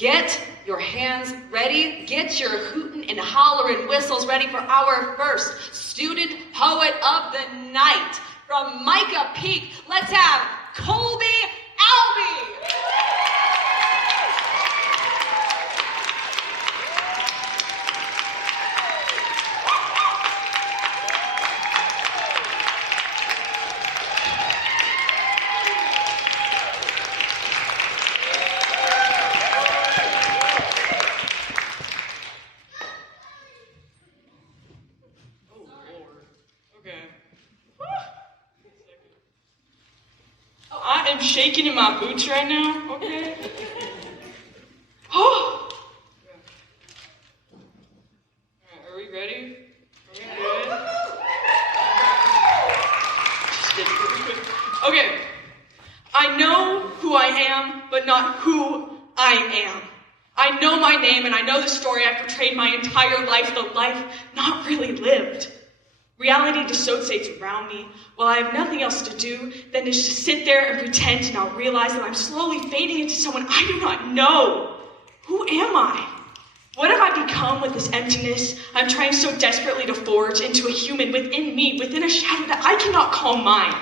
Get your hands ready. Get your hootin' and hollerin' whistles ready for our first student poet of the night. From Micah Peak, let's have Colby Albee. I'm shaking in my boots right now, okay? Oh! Alright, are we ready? Are we good? Just kidding, really quick. Okay. I know who I am, but not who I am. I know my name, and I know the story I've portrayed my entire life, the life not really lived. Reality dissociates around me while I have nothing else to do than to just sit there and pretend, and I'll realize that I'm slowly fading into someone I do not know. Who am I? What have I become with this emptiness I'm trying so desperately to forge into a human within me, within a shadow that I cannot call mine?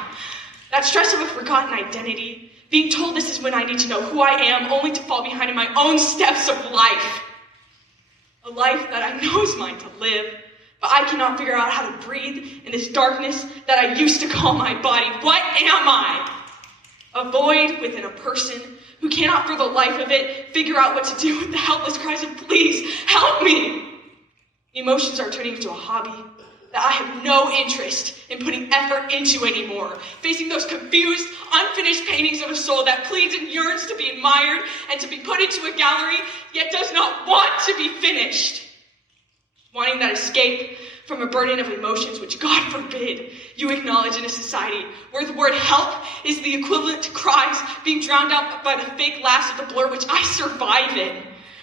That stress of a forgotten identity, being told this is when I need to know who I am, only to fall behind in my own steps of life. A life that I know is mine to live, but I cannot figure out how to breathe in this darkness that I used to call my body. What am I? A void within a person who cannot for the life of it figure out what to do with the helpless cries of please help me. Emotions are turning into a hobby that I have no interest in putting effort into anymore. Facing those confused, unfinished paintings of a soul that pleads and yearns to be admired and to be put into a gallery, yet does not want to be finished. Wanting that escape from a burden of emotions which, God forbid, you acknowledge in a society where the word help is the equivalent to cries being drowned out by the fake laughs of the blur which I survive in.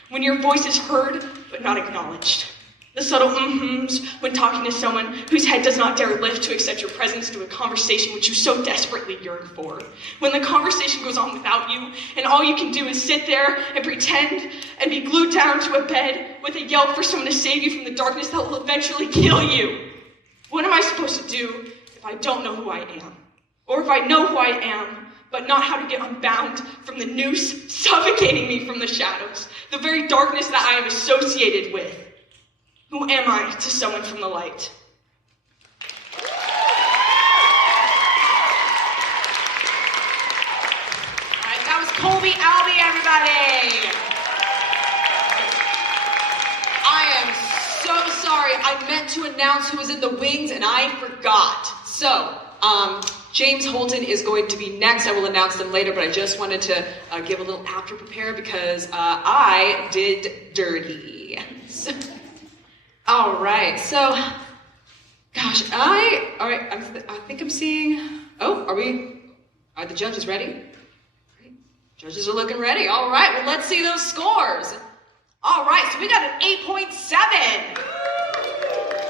When your voice is heard but not acknowledged. The subtle mm-hms when talking to someone whose head does not dare lift to accept your presence to a conversation which you so desperately yearn for. When the conversation goes on without you, and all you can do is sit there and pretend and be glued down to a bed with a yelp for someone to save you from the darkness that will eventually kill you. What am I supposed to do if I don't know who I am? Or if I know who I am, but not how to get unbound from the noose suffocating me from the shadows, the very darkness that I am associated with? Who am I to someone from the light? All right, that was Colby Albee, everybody. I am so sorry. I meant to announce who was in the wings, and I forgot. So, James Holden is going to be next. I will announce them later, but I just wanted to give a little after prepare because I did dirty. All right, so, gosh, I think I'm seeing, are the judges ready? Great. Judges are looking ready. All right, well, let's see those scores. All right, so we got an 8.7.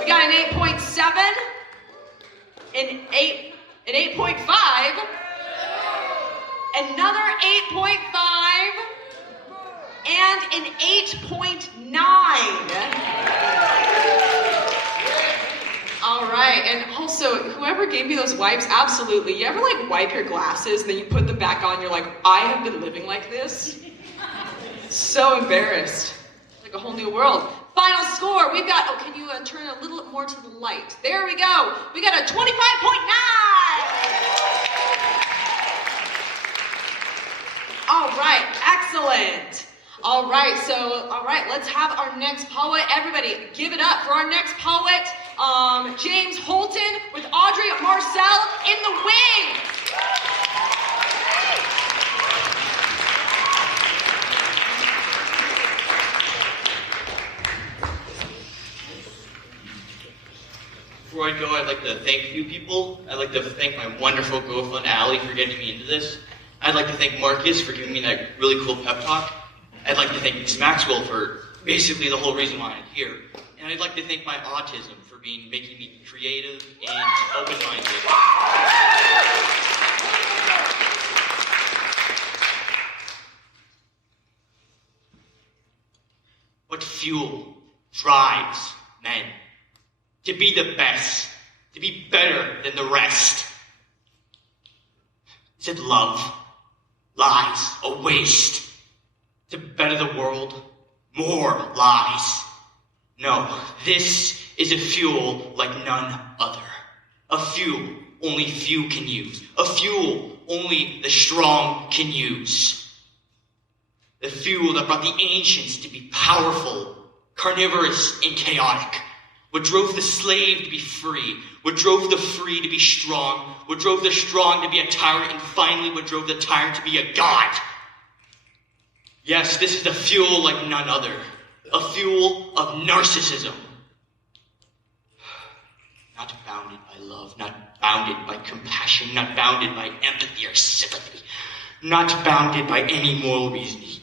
We got an 8.7, an 8.5, another 8.5, and an 8.9. All right, and also, whoever gave me those wipes, absolutely. You ever wipe your glasses and then you put them back on, you're like, I have been living like this? So embarrassed. Like a whole new world. Final score, we've got, can you turn a little more to the light? There we go. We got a 25.9. All right, excellent. All right, let's have our next poet. Everybody, give it up for our next poet, James Holden with Audrey Marcel in the wing. Before I go, I'd like to thank a few people. I'd like to thank my wonderful girlfriend, Allie, for getting me into this. I'd like to thank Marcus for giving me that really cool pep talk. I'd like to thank Miss Maxwell for basically the whole reason why I'm here. And I'd like to thank my autism for making me creative and open-minded. what fuel drives men. To be the best, to be better than the rest. Is it love, lies, a waste? To better the world, more lies. No, this is a fuel like none other. A fuel only few can use. A fuel only the strong can use. The fuel that brought the ancients to be powerful, carnivorous, and chaotic. What drove the slave to be free. What drove the free to be strong. What drove the strong to be a tyrant. And finally, what drove the tyrant to be a god. Yes, this is a fuel like none other. A fuel of narcissism. Not bounded by love, not bounded by compassion, not bounded by empathy or sympathy, not bounded by any moral reasoning.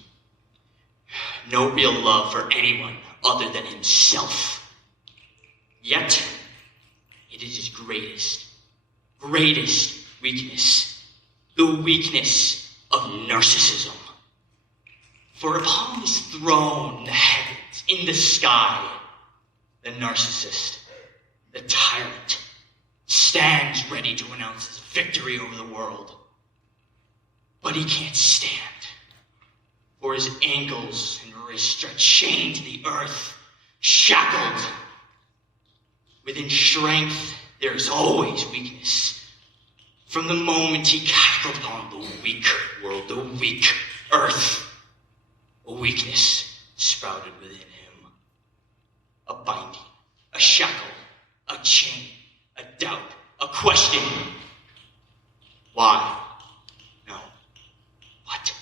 No real love for anyone other than himself. Yet, it is his greatest weakness, the weakness of narcissism. For upon his throne in the heavens, in the sky, the narcissist, the tyrant, stands ready to announce his victory over the world. But he can't stand, for his ankles and wrists are chained to the earth, shackled. Within strength, there is always weakness. From the moment he cackled upon the weak world, the weak earth, a weakness sprouted within him. A binding, a shackle, a chain, a doubt, a question. Why? No. What?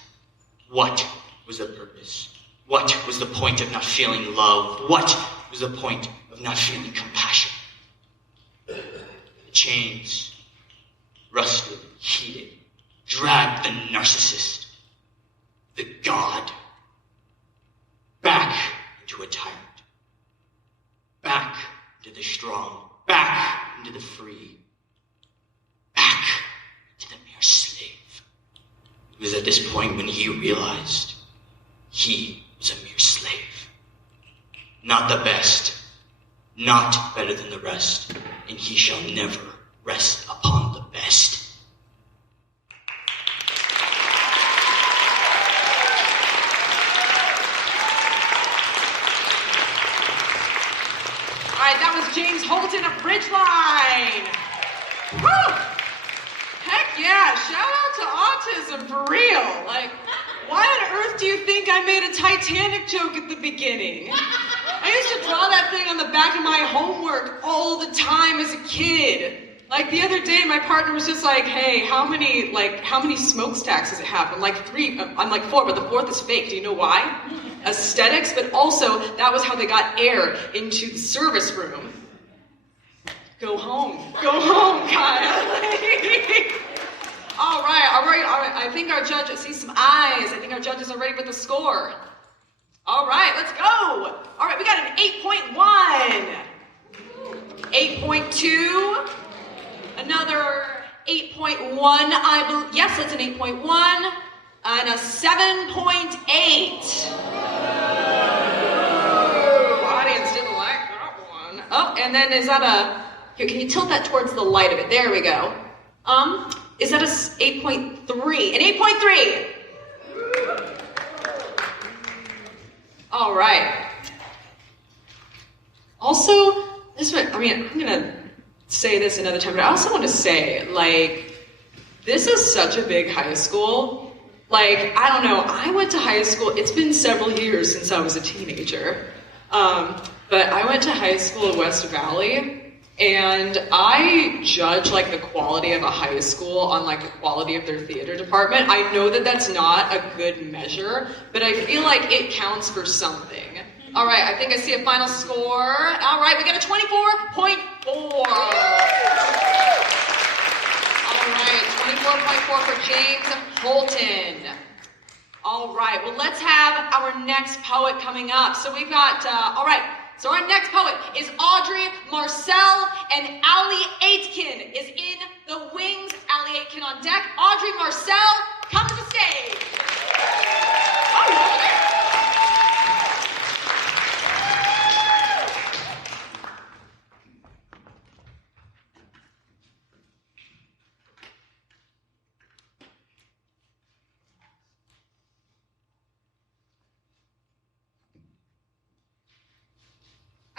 What was the purpose? What was the point of not feeling love? What was the point of not feeling compassion? The chains, rusted, heated, dragged the narcissist, the god, back into a tyrant, back into the strong, back into the free, back into the mere slave. It was at this point when he realized he was a mere slave. Not the best, not better than the rest, and he shall never rest upon the best. That was James Holden of Ridgeline. Woo! Heck yeah, shout out to autism for real. Like, why on earth do you think I made a Titanic joke at the beginning? I used to draw that thing on the back of my homework all the time as a kid. Like the other day, my partner was just like, hey, how many smokestacks does it have? I'm like 3, I'm like 4, but the 4th is fake. Do you know why? Aesthetics, but also that was how they got air into the service room. Go home, Kyle. All right. I think our judge, I see some eyes. I think our judges are ready for the score. All right, let's go. All right, we got an 8.1, 8.2, another 8.1. Yes, that's an 8.1. And a 7.8. Audience didn't like that one. Oh, and then is that a... Here, can you tilt that towards the light of it? There we go. Is that a 8.3? An 8.3. All right. Also, this one, I'm going to say this another time, but I also want to say, like, this is such a big high school. Like, I don't know, I went to high school, it's been several years since I was a teenager, but I went to high school in West Valley, and I judge, like, the quality of a high school on, like, the quality of their theater department. I know that that's not a good measure, but I feel like it counts for something. All right, I think I see a final score. All right, we got a 24.4. All right, 24.4 for James Holden. All right, well, let's have our next poet coming up. So we've got, all right, so our next poet is Audrey Marcel, and Allie Aitken is in the wings. Allie Aitken on deck. Audrey Marcel, come to the stage. Oh,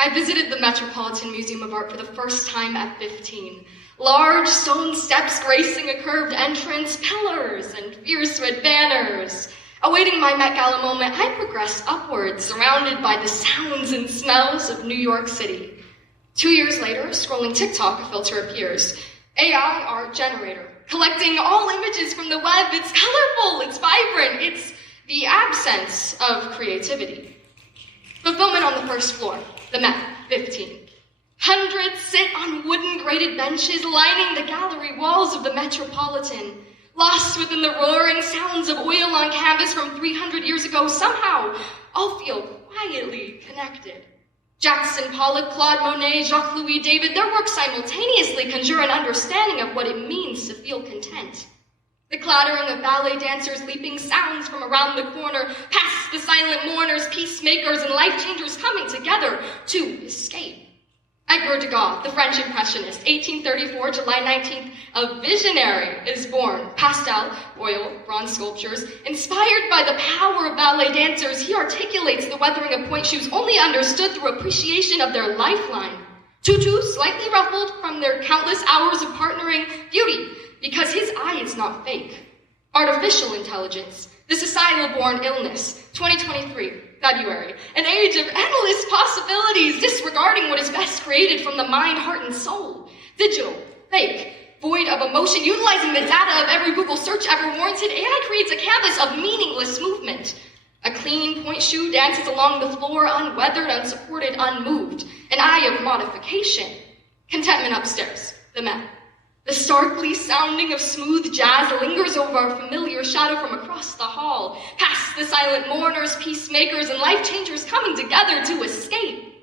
I visited the Metropolitan Museum of Art for the first time at 15. Large stone steps gracing a curved entrance, pillars and fierce red banners. Awaiting my Met Gala moment, I progressed upwards, surrounded by the sounds and smells of New York City. 2 years later, scrolling TikTok, a filter appears. AI art generator, collecting all images from the web. It's colorful, it's vibrant, it's the absence of creativity. Fulfillment on the first floor, the Met, 15. Hundreds sit on wooden graded benches lining the gallery walls of the Metropolitan. Lost within the roaring sounds of oil on canvas from 300 years ago, somehow all feel quietly connected. Jackson Pollock, Claude Monet, Jacques-Louis David, their works simultaneously conjure an understanding of what it means to feel content. The clattering of ballet dancers leaping sounds from around the corner, past the silent mourners, peacemakers, and life-changers coming together to escape. Edgar Degas, the French Impressionist, 1834, July 19th, a visionary is born. Pastel, oil, bronze sculptures. Inspired by the power of ballet dancers, he articulates the weathering of point shoes only understood through appreciation of their lifeline. Tutus, slightly ruffled from their countless hours of partnering, beauty, because his eye is not fake. Artificial intelligence, the societal-born illness, 2023. February, an age of endless possibilities, disregarding what is best created from the mind, heart, and soul. Digital, fake, void of emotion, utilizing the data of every Google search ever warranted, AI creates a canvas of meaningless movement. A clean point shoe dances along the floor, unweathered, unsupported, unmoved. An eye of modification. Contentment upstairs, the Met. The starkly sounding of smooth jazz lingers over our familiar shadow from across the hall, past the silent mourners, peacemakers, and life-changers coming together to escape.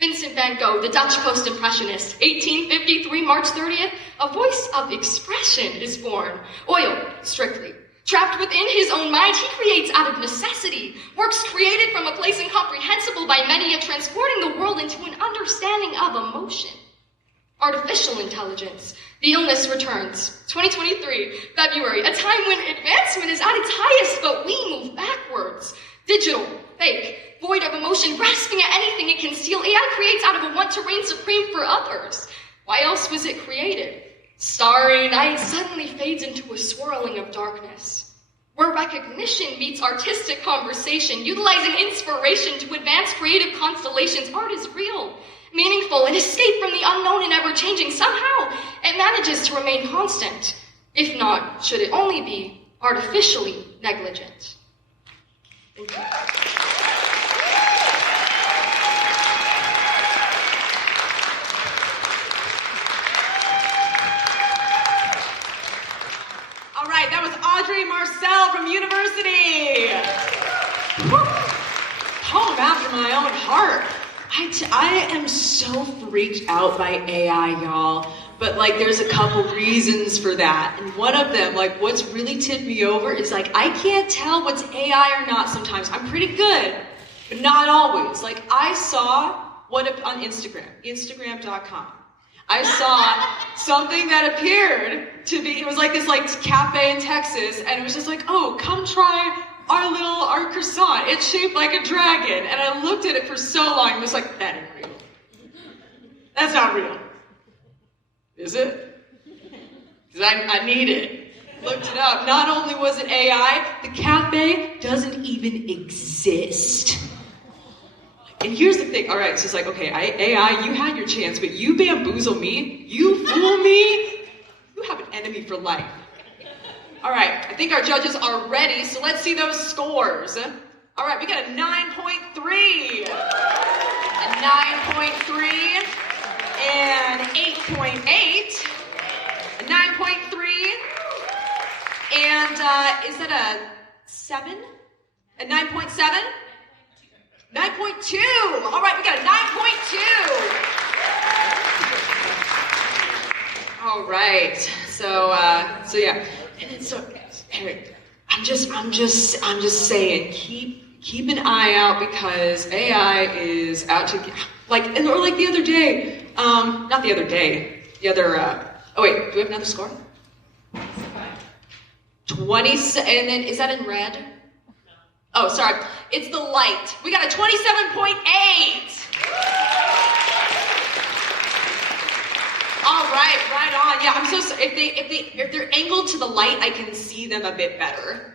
Vincent van Gogh, the Dutch post-impressionist, 1853, March 30th, a voice of expression is born. Oil, strictly. Trapped within his own mind, he creates out of necessity. Works created from a place incomprehensible by many, yet transporting the world into an understanding of emotion. Artificial intelligence. The illness returns. 2023, February, a time when advancement is at its highest, but we move backwards. Digital, fake, void of emotion, grasping at anything it can steal. AI creates out of a want to reign supreme for others. Why else was it created? Starry night suddenly fades into a swirling of darkness, where recognition meets artistic conversation, utilizing inspiration to advance creative constellations. Art is real, meaningful, an escape from the unknown and ever-changing. Somehow, it manages to remain constant. If not, should it only be artificially negligent? Thank you. All right, that was Audrey Marcel from University. Poem after my own heart. I am so freaked out by AI, y'all. But, there's a couple reasons for that. And one of them, what's really tipped me over is, I can't tell what's AI or not sometimes. I'm pretty good, but not always. I saw on Instagram.com. I saw something that appeared to be, it was this, cafe in Texas, and it was just oh, come try our croissant. It's shaped like a dragon. And I looked at it for so long and was that ain't real. That's not real. Is it? Because I need it. Looked it up. Not only was it AI, the cafe doesn't even exist. And here's the thing. All right, so it's okay, AI, you had your chance, but you bamboozle me, you fool me, you have an enemy for life. All right, I think our judges are ready, so let's see those scores. All right, we got a 9.3, a 9.3, and 8.8, a 9.3, and is that a 7? A 9.7? 9.2. All right, we got a 9.2. All right, so yeah. And then Eric, I'm just saying, keep an eye out because AI is out to or the other day, not the other day, the other. Oh wait, do we have another score? 20, and then is that in red? Oh, sorry, it's the light. We got a 27.8. All right, right on. Yeah, I'm so sorry. If they're angled to the light, I can see them a bit better.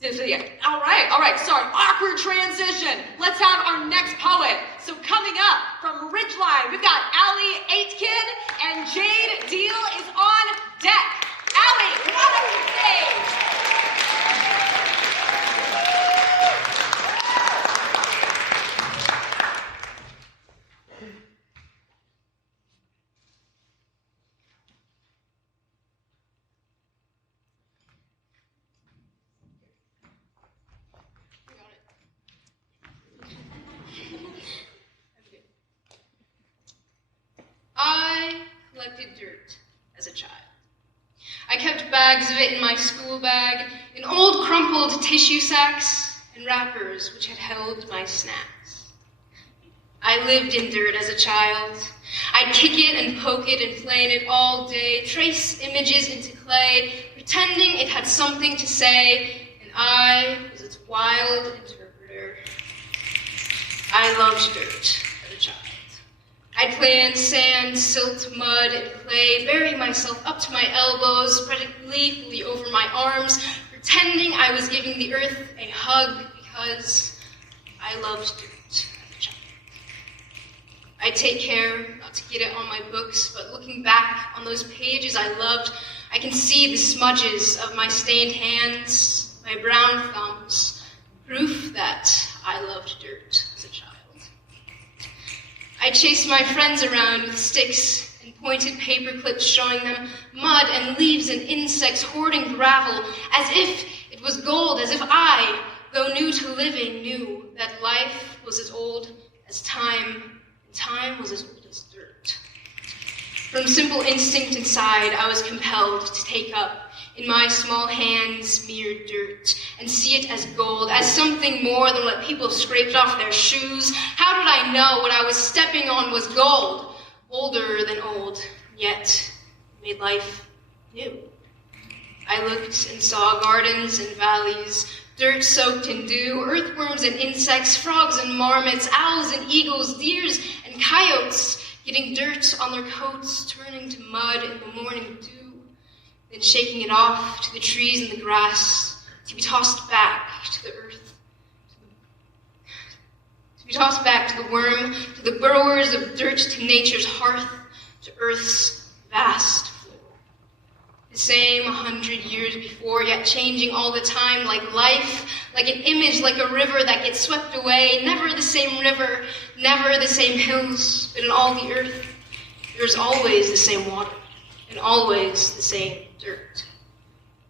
Yeah. All right. Sorry, awkward transition. Let's have our next poet. So coming up from Ridgeline, we've got Aitken and Jade Deel is on deck. Allie, come on up to the stage. I collected dirt as a child. I kept bags of it in my school bag, in old crumpled tissue sacks and wrappers which had held my snacks. I lived in dirt as a child. I'd kick it and poke it and play in it all day, trace images into clay, pretending it had something to say, and I was its wild interpreter. I loved dirt as a child. I'd play in sand, silt, mud, and clay, burying myself up to my elbows, spread it gleefully over my arms, pretending I was giving the earth a hug because I loved dirt as a child. I'd take care not to get it on my books, but looking back on those pages I loved, I can see the smudges of my stained hands, my brown thumbs, proof that I loved dirt as a child. I chased my friends around with sticks and pointed paper clips showing them mud and leaves and insects hoarding gravel as if it was gold, as if I, though new to living, knew that life was as old as time and time was as old as dirt. From simple instinct inside, I was compelled to take up in my small hands mere dirt and see it as gold, as something more than what people scraped off their shoes. How did I know what I was stepping on was gold, older than old, yet made life new? I looked and saw gardens and valleys, dirt soaked in dew, earthworms and insects, frogs and marmots, owls and eagles, deers and coyotes, getting dirt on their coats, turning to mud in the morning dew, then shaking it off to the trees and the grass, to be tossed back to the earth, to be tossed back to the worm, to the burrowers of dirt, to nature's hearth, to earth's vast floor. The same 100 years before, yet changing all the time, like life, like an image, like a river that gets swept away, never the same river, never the same hills, but in all the earth, there's always the same water, and always the same dirt.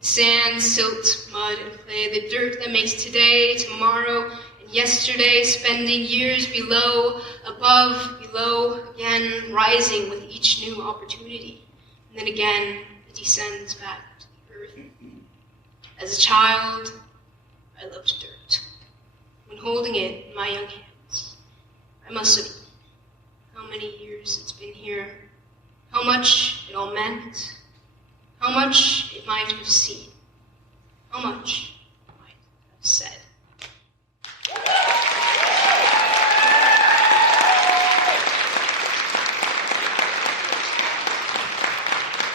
Sand, silt, mud, and clay, the dirt that makes today, tomorrow, and yesterday, spending years below, above, below, again, rising with each new opportunity. And then again, it descends back to the earth. As a child, I loved dirt. When holding it in my young hands, I must have known how many years it's been here, how much it all meant, how much it might have seen, how much it might have said.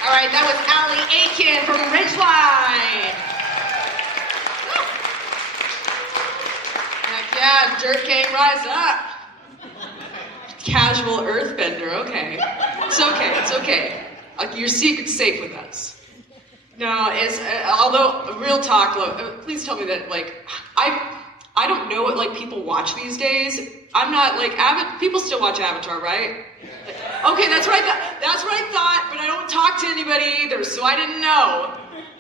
All right, that was Aitken from Ridgeline. Heck yeah, Dirt Gang, rise up. Casual earthbender, okay. It's okay. Your secret's safe with us. No, although, real talk, please tell me that, I don't know what, people watch these days. I'm not, people still watch Avatar, right? Okay, that's what I thought, but I don't talk to anybody either, so I didn't know.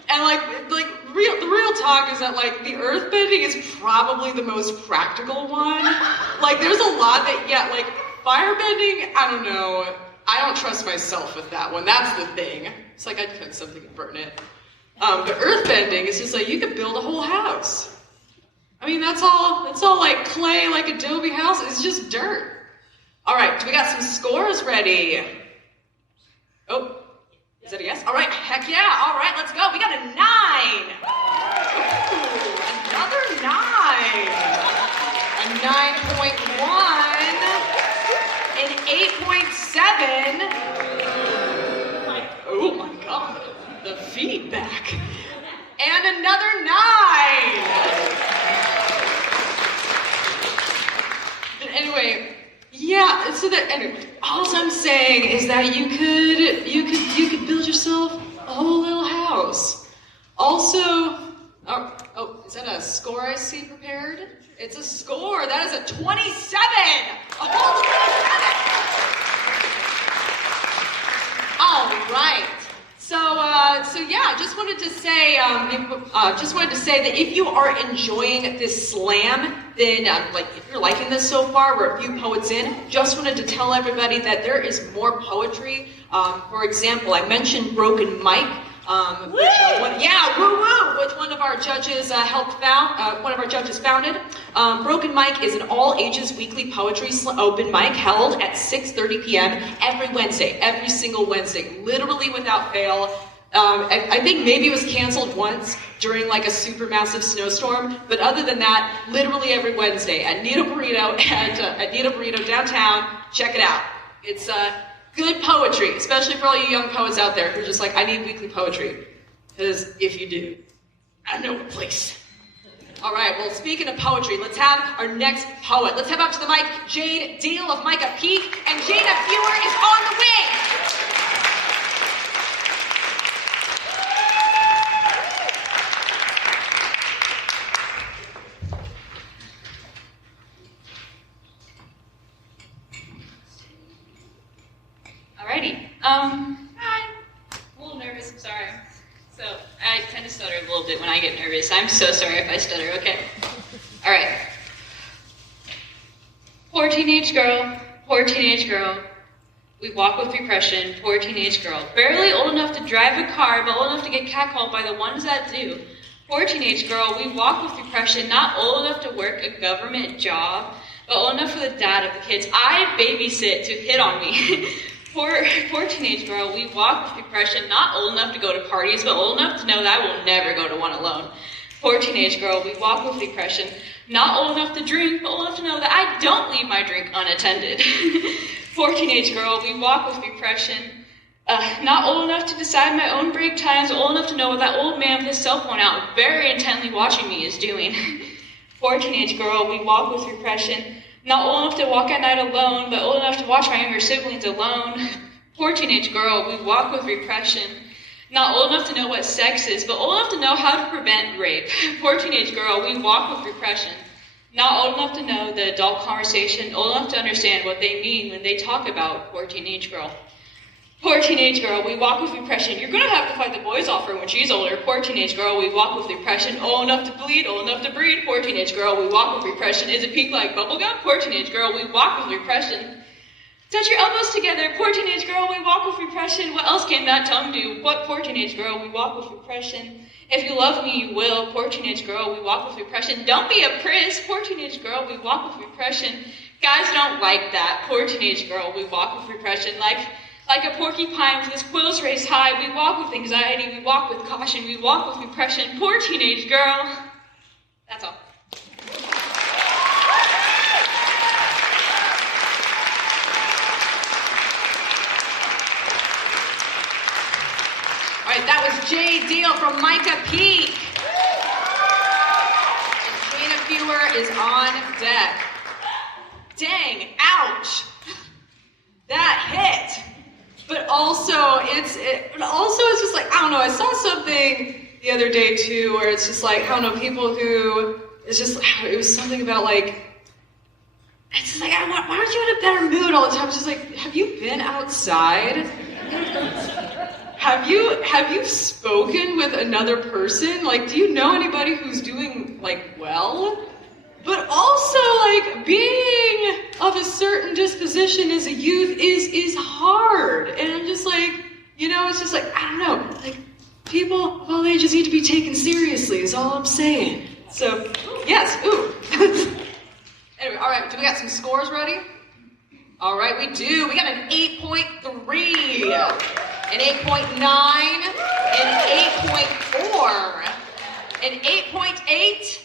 And, the real talk is that, the earthbending is probably the most practical one. There's a lot that, firebending, I don't know. I don't trust myself with that one. That's the thing. It's I'd cook something and burn it. But earthbending is just you could build a whole house. I mean, that's all clay, adobe house. It's just dirt. All right, we got some scores ready. Oh, is that a yes? All right, heck yeah. All right, let's go. We got a 9. Ooh, another 9. A 9.1. An 8.7. feedback. And another 9. Anyway, yeah, so that, anyway, all I'm saying is that you could build yourself a whole little house. Also, oh, is that a score I see prepared? It's a score. That is a 27. A whole 27. All right. So yeah, just wanted to say that if you are enjoying this slam, then like if you're liking this so far, we're a few poets in. Just wanted to tell everybody that there is more poetry. For example, I mentioned Broken Mike. Which one of our judges founded. Broken Mic is an all-ages weekly poetry open mic held at 6:30 p.m. every Wednesday, every single Wednesday, literally without fail. I think maybe it was canceled once during like a super massive snowstorm, but other than that, literally every Wednesday at Nita Burrito at Nita Burrito downtown. Check it out. It's good poetry, especially for all you young poets out there who are just like, I need weekly poetry. Because if you do, I know a place. All right, well, speaking of poetry, let's have our next poet. Let's have up to the mic Jade Deel of Micah Peak, and Jayna Fuher is on the wing. Alrighty. Hi. I'm a little nervous, I'm sorry. So, I tend to stutter a little bit when I get nervous. I'm so sorry if I stutter, okay? Alright. Poor teenage girl, we walk with repression, poor teenage girl. Barely old enough to drive a car, but old enough to get catcalled by the ones that do. Poor teenage girl, we walk with repression, not old enough to work a government job, but old enough for the dad of the kids I babysit to hit on me. Poor teenage girl, we walk with repression, not old enough to go to parties, but old enough to know that I will never go to one alone. Poor teenage girl, we walk with repression, not old enough to drink, but old enough to know that I don't leave my drink unattended. Poor teenage girl, we walk with repression, not old enough to decide my own break times, old enough to know what that old man with his cell phone out, very intently watching me, is doing. Poor teenage girl, we walk with repression, not old enough to walk at night alone, but old enough to watch my younger siblings alone. Poor teenage girl, we walk with repression. Not old enough to know what sex is, but old enough to know how to prevent rape. Poor teenage girl, we walk with repression. Not old enough to know the adult conversation, old enough to understand what they mean when they talk about poor teenage girl. Poor teenage girl, we walk with repression. You're gonna have to fight the boys off her when she's older. Poor teenage girl, we walk with repression. Old enough to bleed, old enough to breed. Poor teenage girl, we walk with repression. Is it pink like bubblegum? Poor teenage girl, we walk with repression. Touch your elbows together. Poor teenage girl, we walk with repression. What else can that tongue do? What poor teenage girl, we walk with repression. If you love me, you will. Poor teenage girl, we walk with repression. Don't be a priss. Poor teenage girl, we walk with repression. Guys don't like that. Poor teenage girl, we walk with repression. Like a porcupine with his quills raised high, we walk with anxiety, we walk with caution, we walk with repression. Poor teenage girl. That's all. All right, that was Jade Deel from Micah Peak. And Jayna Fuher is on deck. Dang, ouch. That hit. But also, it's just like, I don't know, I saw something the other day too, where it's just like, I don't know, people who, it's just, it was something about like, it's just like, why aren't you in a better mood all the time? It's just like, have you been outside? Have you spoken with another person? Like, do you know anybody who's doing, like, well? But also, like, being of a certain disposition as a youth is hard. And I'm just like, you know, it's just like, I don't know. Like, people of all ages need to be taken seriously is all I'm saying. So, yes, ooh. Anyway, all right, do we got some scores ready? All right, we do. We got an 8.3, an 8.9, an 8.4, an 8.8,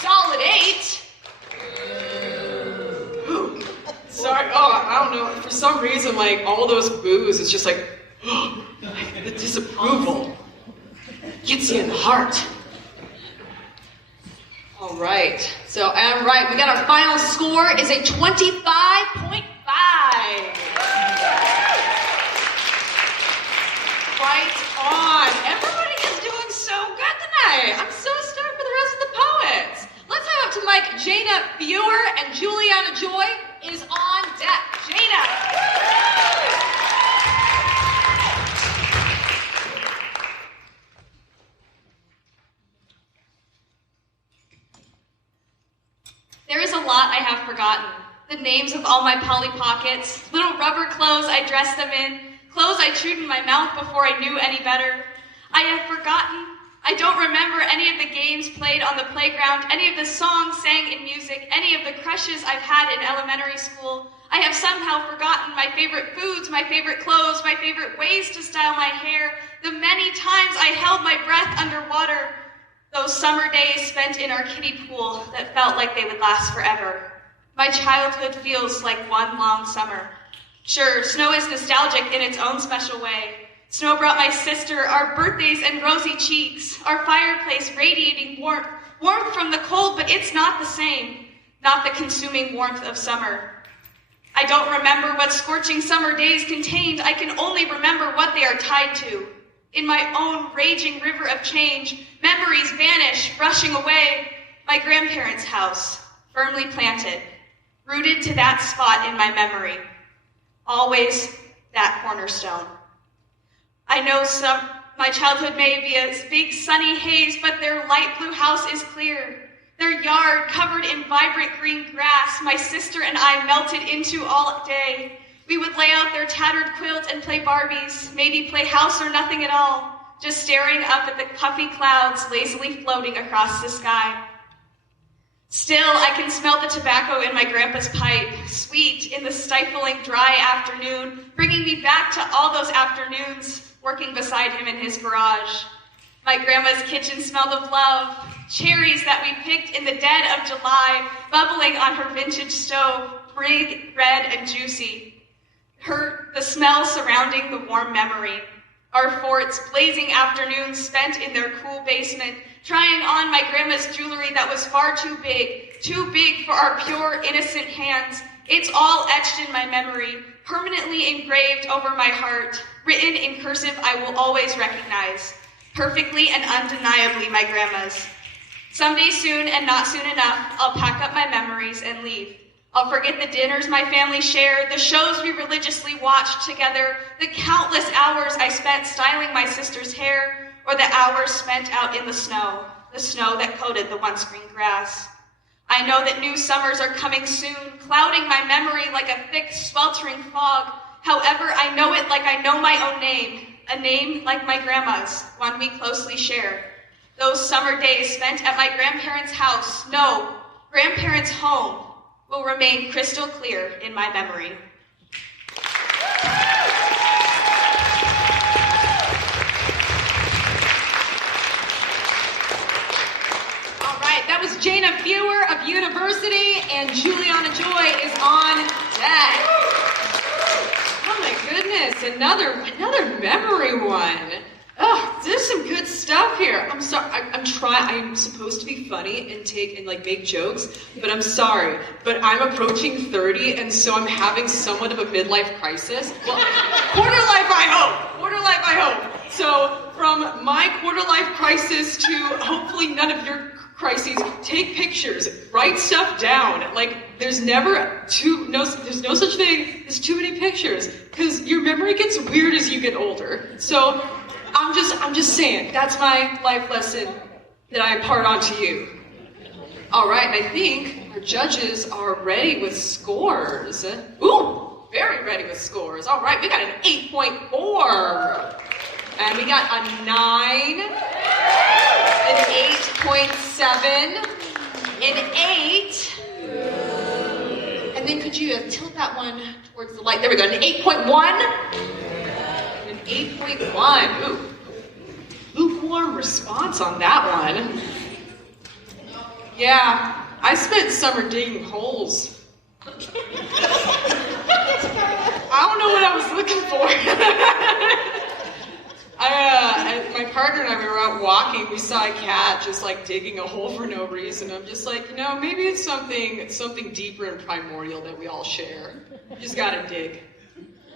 solid 8. Ooh. Sorry, I don't know. For some reason, like, all those boos, it's just like, it's disapproval gets you in the heart. All right. So, all right, we got our final score is a 25.5. Right on. Everybody is doing so good tonight. I'm so stoked for the rest of the poets. Let's have up to the mic. Jayna Fuher and Julianna Joy is on deck. Jayna. There is a lot I have forgotten. The names of all my Polly Pockets, little rubber clothes I dressed them in, clothes I chewed in my mouth before I knew any better. I have forgotten. I don't remember any of the games played on the playground, any of the songs sang in music, any of the crushes I've had in elementary school. I have somehow forgotten my favorite foods, my favorite clothes, my favorite ways to style my hair, the many times I held my breath underwater, those summer days spent in our kiddie pool that felt like they would last forever. My childhood feels like one long summer. Sure, snow is nostalgic in its own special way. Snow brought my sister our birthdays and rosy cheeks, our fireplace radiating warmth from the cold, but it's not the same, not the consuming warmth of summer. I don't remember what scorching summer days contained. I can only remember what they are tied to. In my own raging river of change, memories vanish, rushing away. My grandparents' house, firmly planted, rooted to that spot in my memory. Always that cornerstone. I know my childhood may be a big sunny haze, but their light blue house is clear. Their yard covered in vibrant green grass, my sister and I melted into all day. We would lay out their tattered quilt and play Barbies, maybe play house or nothing at all, just staring up at the puffy clouds lazily floating across the sky. Still, I can smell the tobacco in my grandpa's pipe, sweet in the stifling dry afternoon, bringing me back to all those afternoons working beside him in his garage. My grandma's kitchen smelled of love, cherries that we picked in the dead of July, bubbling on her vintage stove, big, red, and juicy. The smell surrounding the warm memory. Our forts, blazing afternoons spent in their cool basement, trying on my grandma's jewelry that was far too big for our pure, innocent hands. It's all etched in my memory, permanently engraved over my heart, written in cursive I will always recognize, perfectly and undeniably my grandma's. Someday soon and not soon enough, I'll pack up my memories and leave. I'll forget the dinners my family shared, the shows we religiously watched together, the countless hours I spent styling my sister's hair, or the hours spent out in the snow that coated the once green grass. I know that new summers are coming soon, clouding my memory like a thick, sweltering fog. However, I know it like I know my own name, a name like my grandma's, one we closely share. Those summer days spent at my grandparents' house, no, grandparents' home, will remain crystal clear in my memory. All right, that was Jayna Fuher of University, and Julianna Joy is on deck. Oh my goodness, another memory one. Oh, there's some good stuff here. I'm sorry. I'm supposed to be funny and make jokes, but I'm sorry. But I'm approaching 30, and so I'm having somewhat of a midlife crisis. Well, quarter life, I hope. So from my quarter life crisis to hopefully none of your crises, take pictures, write stuff down. There's no such thing as too many pictures, because your memory gets weird as you get older. So I'm just saying, that's my life lesson that I impart onto you. All right, and I think our judges are ready with scores. Ooh, very ready with scores. All right, we got an 8.4. And we got a 9, an 8.7, an 8. And then could you tilt that one towards the light? There we go, an 8.1. 8.1. Ooh. Lukewarm response on that one. Yeah, I spent summer digging holes. I don't know what I was looking for. My partner and I, we were out walking, we saw a cat just like digging a hole for no reason. I'm just like, maybe it's something deeper and primordial that we all share. You just gotta dig.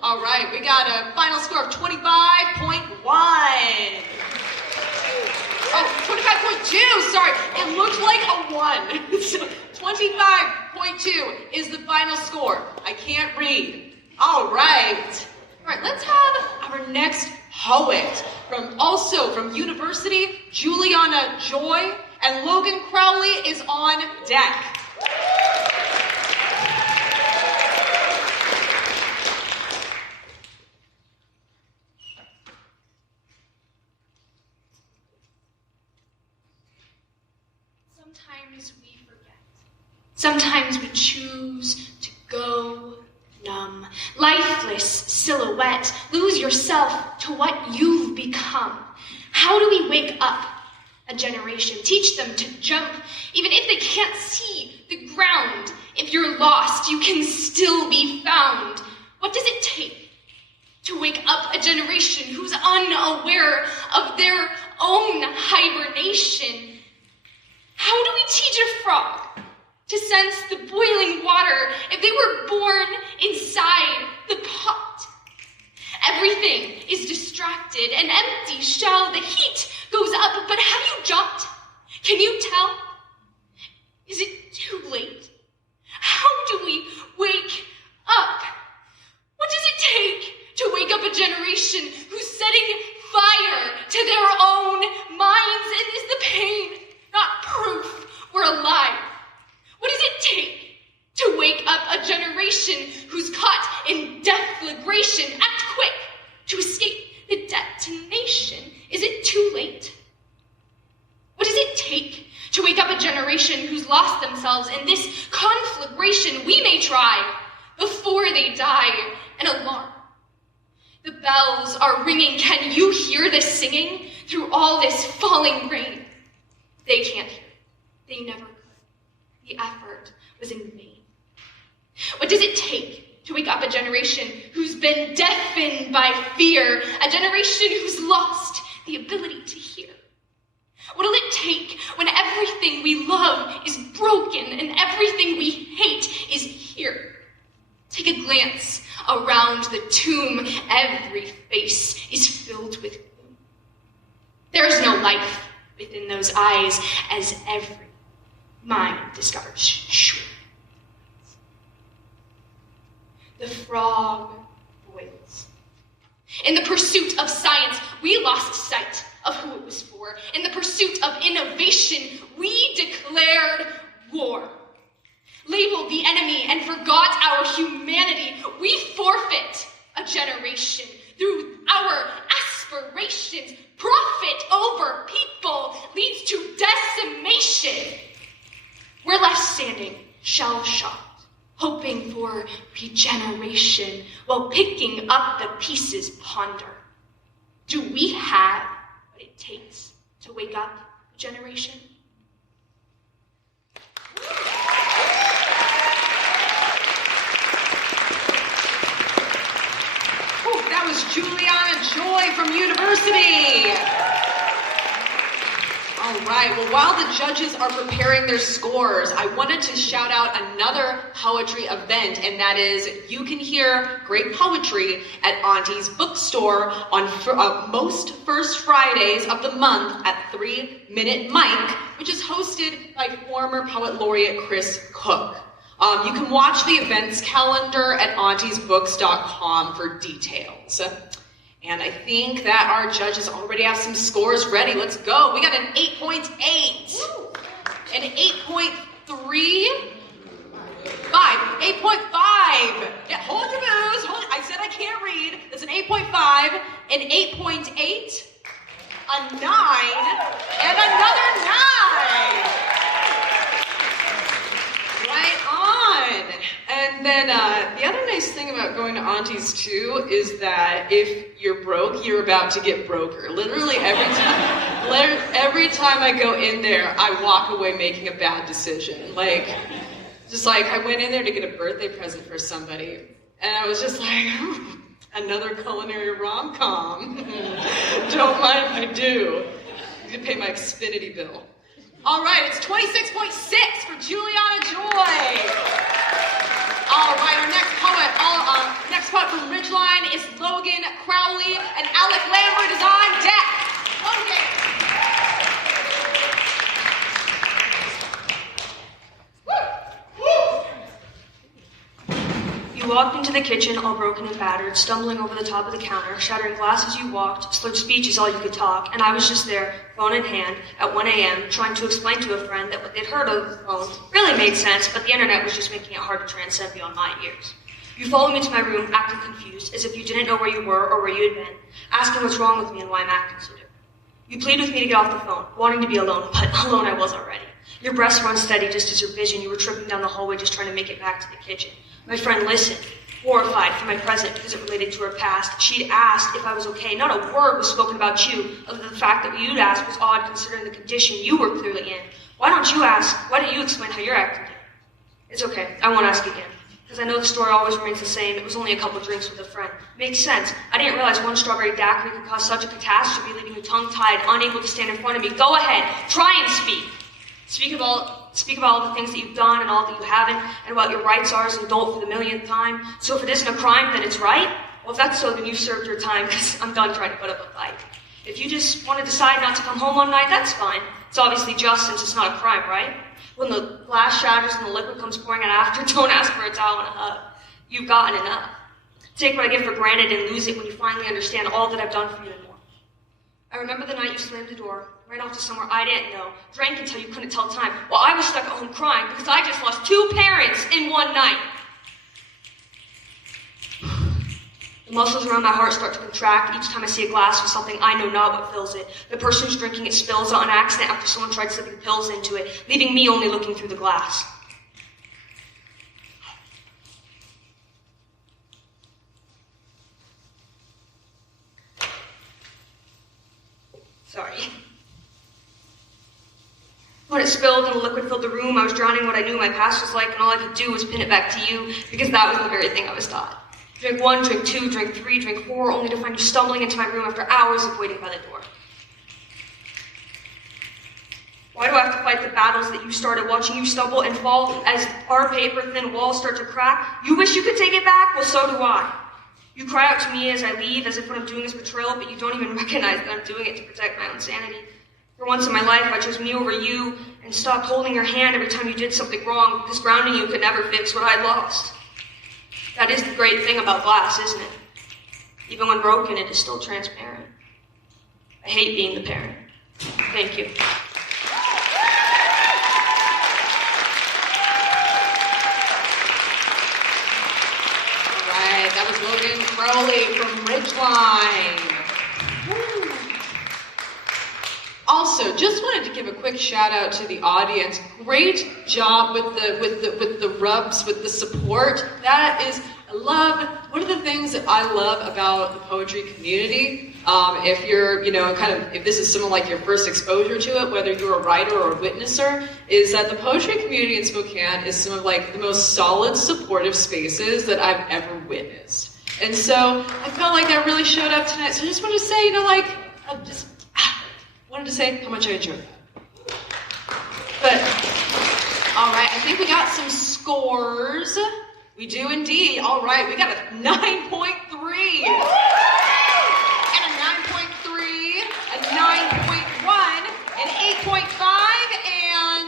All right, we got a final score of 25.1. Oh, 25.2, sorry. It looked like a 1. So 25.2 is the final score. I can't read. All right. All right, let's have our next poet from University, Julianna Joy, and Logan Crowley is on deck. Sometimes we forget. Sometimes we choose to go numb. Lifeless silhouette, lose yourself to what you've become. How do we wake up a generation? Teach them to jump, even if they can't see the ground. If you're lost, you can still be found. What does it take to wake up a generation who's unaware of their own hibernation? How do we teach a frog to sense the boiling water if they were born inside the pot? Everything is distracted and empty shell. The heat goes up, but have you jumped? Can you tell? Is it too late? How do we wake up? What does it take to wake up a generation who's setting fire to their own minds? And is the pain not proof we're alive? What does it take to wake up a generation who's caught in deflagration? Act quick to escape the detonation. Is it too late? What does it take to wake up a generation who's lost themselves in this conflagration? We may try before they die. An alarm. The bells are ringing. Can you hear the singing through all this falling rain? They can't hear. They never could. The effort was in vain. What does it take to wake up a generation who's been deafened by fear? A generation who's lost the ability to hear? What'll it take when everything we love is broken and everything we hate is here? Take a glance around the tomb. Every face is filled with gloom. There's no life within those eyes as every mind discovers sure. The frog boils. In the pursuit of science, we lost sight of who it was for. In the pursuit of innovation, we declared war. Labeled the enemy and forgot our humanity. We forfeit a generation through our aspirations. Profit over people leads to decimation. We're left standing, shell-shocked, hoping for regeneration, while picking up the pieces ponder. Do we have what it takes to wake up a generation? That was Julianna Joy from University. All right, well, while the judges are preparing their scores, I wanted to shout out another poetry event, and that is you can hear great poetry at Auntie's Bookstore on most first Fridays of the month at 3 Minute Mic, which is hosted by former Poet Laureate Chris Cook. You can watch the events calendar at auntiesbooks.com for details. And I think that our judges already have some scores ready. Let's go. We got an 8.8, an 8.3, 8.5. Yeah, hold your booze. I said I can't read. It's an 8.5, an 8.8, a 9, and another 9. Right on. And then the other nice thing about going to Auntie's too is that if you're broke, you're about to get broker. Literally every time I go in there, I walk away making a bad decision. I went in there to get a birthday present for somebody, and I was just like, Another culinary rom-com. Don't mind if I do. You can pay my Xfinity bill. All right, it's 26.6 for Julianna Joy. All right, our next poet from Ridgeline is Logan Crowley, and Alec Lambert is on deck. Logan. You walked into the kitchen all broken and battered, stumbling over the top of the counter, shattering glass as you walked, slurred speech is all you could talk, and I was just there, phone in hand, at 1 a.m., trying to explain to a friend that what they'd heard over the phone really made sense, but the internet was just making it hard to transcend beyond my ears. You followed me to my room, acting confused, as if you didn't know where you were or where you had been, asking what's wrong with me and why I'm acting so different. You pleaded with me to get off the phone, wanting to be alone, but alone I was already. Your breaths were unsteady just as your vision. You were tripping down the hallway just trying to make it back to the kitchen. My friend listened, horrified for my present because it related to her past. She'd asked if I was okay. Not a word was spoken about you, other than the fact that what you'd asked was odd considering the condition you were clearly in. Why don't you explain how you're acting? It's okay, I won't ask again. Because I know the story always remains the same. It was only a couple drinks with a friend. Makes sense. I didn't realize one strawberry daiquiri could cause such a catastrophe, leaving you tongue-tied, unable to stand in front of me. Go ahead, try and speak. Speak about all the things that you've done and all that you haven't, and what your rights are as an adult for the millionth time. So if it isn't a crime, then it's right? Well, if that's so, then you've served your time, because I'm done trying to put up a fight. If you just want to decide not to come home one night, that's fine. It's obviously just since it's not a crime, right? When the glass shatters and the liquid comes pouring out after, don't ask for a towel and a hug. You've gotten enough. Take what I give for granted and lose it when you finally understand all that I've done for you and more. I remember the night you slammed the door, ran off to somewhere I didn't know, drank until you couldn't tell time, while I was stuck at home crying because I just lost 2 parents in one night. The muscles around my heart start to contract each time I see a glass with something I know not what fills it. The person who's drinking it spills on accident after someone tried slipping pills into it, leaving me only looking through the glass. Sorry. When it spilled and the liquid filled the room, I was drowning what I knew my past was like, and all I could do was pin it back to you, because that was the very thing I was taught. Drink 1, drink 2, drink 3, drink 4, only to find you stumbling into my room after hours of waiting by the door. Why do I have to fight the battles that you started, watching you stumble and fall as our paper-thin walls start to crack? You wish you could take it back? Well, so do I. You cry out to me as I leave, as if what I'm doing is betrayal, but you don't even recognize that I'm doing it to protect my own sanity. For once in my life, I chose me over you and stopped holding your hand every time you did something wrong, because grounding you could never fix what I'd lost. That is the great thing about glass, isn't it? Even when broken, it is still transparent. I hate being the parent. Thank you. All right, that was Logan Crowley from Ridgeline. Woo. Also, just wanted to give a quick shout out to the audience. Great job with the rubs, with the support. That is, one of the things that I love about the poetry community. If you're, if this is something like your first exposure to it, whether you're a writer or a witnesser, is that the poetry community in Spokane is some of like the most solid, supportive spaces that I've ever witnessed. And so I felt like that really showed up tonight. So I just wanted to say, wanted to say how much I enjoyed that. But, all right, I think we got some scores. We do indeed. All right, we got a 9.3. And a 9.3, a 9.1, an 8.5,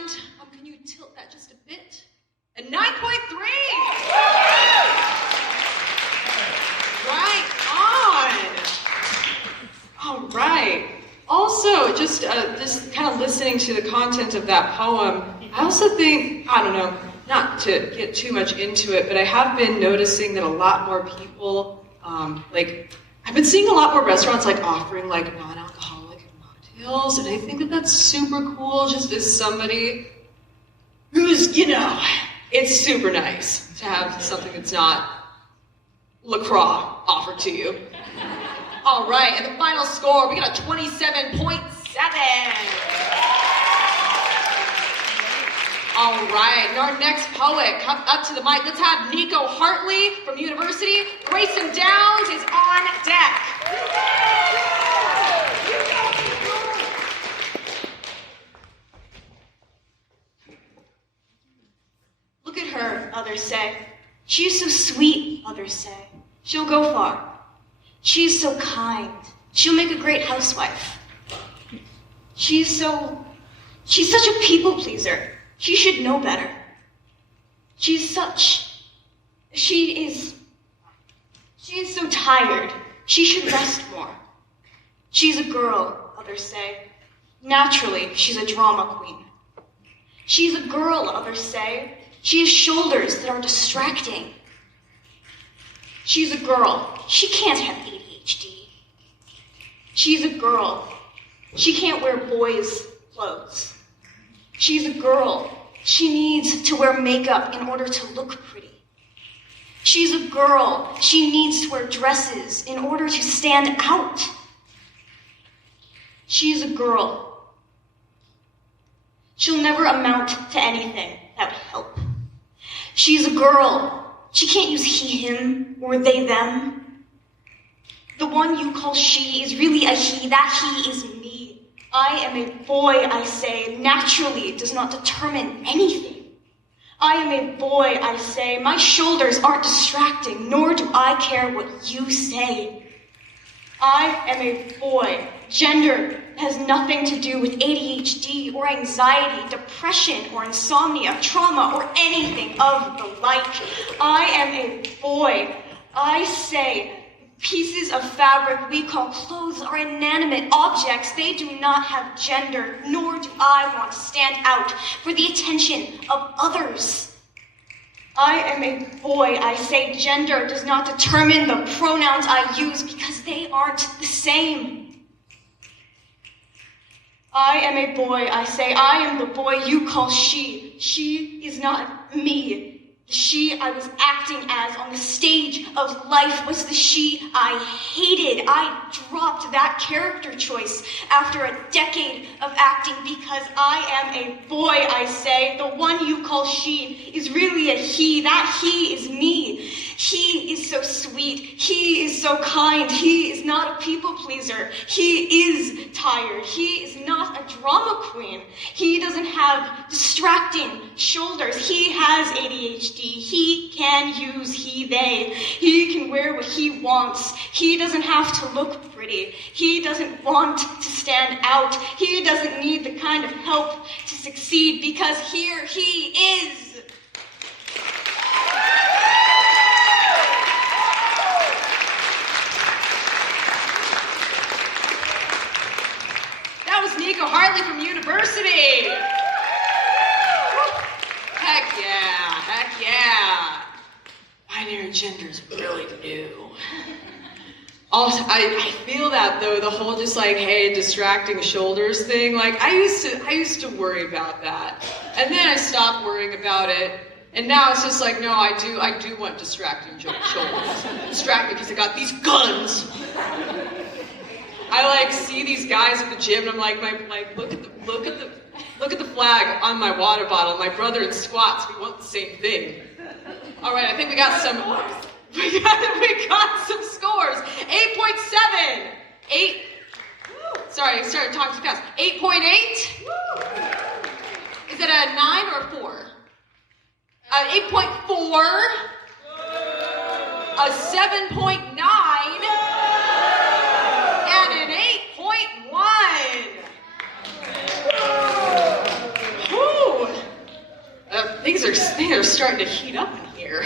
and, can you tilt that just a bit? A 9.3. Right on. All right. Also, just kind of listening to the content of that poem, I also think, not to get too much into it, but I have been noticing that a lot more people, I've been seeing a lot more restaurants offering non-alcoholic mocktails, and I think that that's super cool, just as somebody who's, it's super nice to have something that's not LaCroix offered to you. All right, and the final score, we got a 27.7. All right, and our next poet, come up to the mic. Let's have Nico Hartley from University. Grayson Downes is on deck. Look at her, others say. She is so sweet, others say. She'll go far. She is so kind. She'll make a great housewife. She's such a people pleaser. She should know better. She is so tired. She should rest more. She's a girl, others say. Naturally, she's a drama queen. She's a girl, others say. She has shoulders that are distracting. She's a girl. She can't have ADHD. She's a girl. She can't wear boys' clothes. She's a girl. She needs to wear makeup in order to look pretty. She's a girl. She needs to wear dresses in order to stand out. She's a girl. She'll never amount to anything that would help. She's a girl. She can't use he, him, or they, them. The one you call she is really a he. That he is me. I am a boy, I say, naturally does not determine anything. I am a boy, I say, my shoulders aren't distracting, nor do I care what you say. I am a boy. Gender has nothing to do with ADHD or anxiety, depression or insomnia, trauma or anything of the like. I am a boy. I say, pieces of fabric we call clothes are inanimate objects. They do not have gender, nor do I want to stand out for the attention of others. I am a boy. I say gender does not determine the pronouns I use because they aren't the same. I am a boy. I say I am the boy you call she. She is not me. The she I was acting as on the stage of life was the she I hated. I dropped that character choice after a decade of acting because I am a boy, I say. The one you call she is really a he. That he is me. He is so sweet. He is so kind. He is not a people pleaser. He is tired. He is not a drama queen. He doesn't have distracting shoulders. He has ADHD. He can use he, they. He can wear what he wants. He doesn't have to look pretty. He doesn't want to stand out. He doesn't need the kind of help to succeed because here he is. That was Nico Hartley from University. Heck yeah, heck yeah. Binary gender is really new. Also, I feel that though, the whole just like, hey, distracting shoulders thing. Like I used to worry about that. And then I stopped worrying about it. And now it's just like, no, I do want distracting shoulders. Distract me because I got these guns. I like see these guys at the gym and I'm like, look at the flag on my water bottle. My brother in squats, we want the same thing. All right, I think we got some scores. 8.7. Sorry, I started talking too fast. 8.8. Is it a 9 or a 4? 8.4. A 7.9. And an 8.1. Things are starting to heat up in here.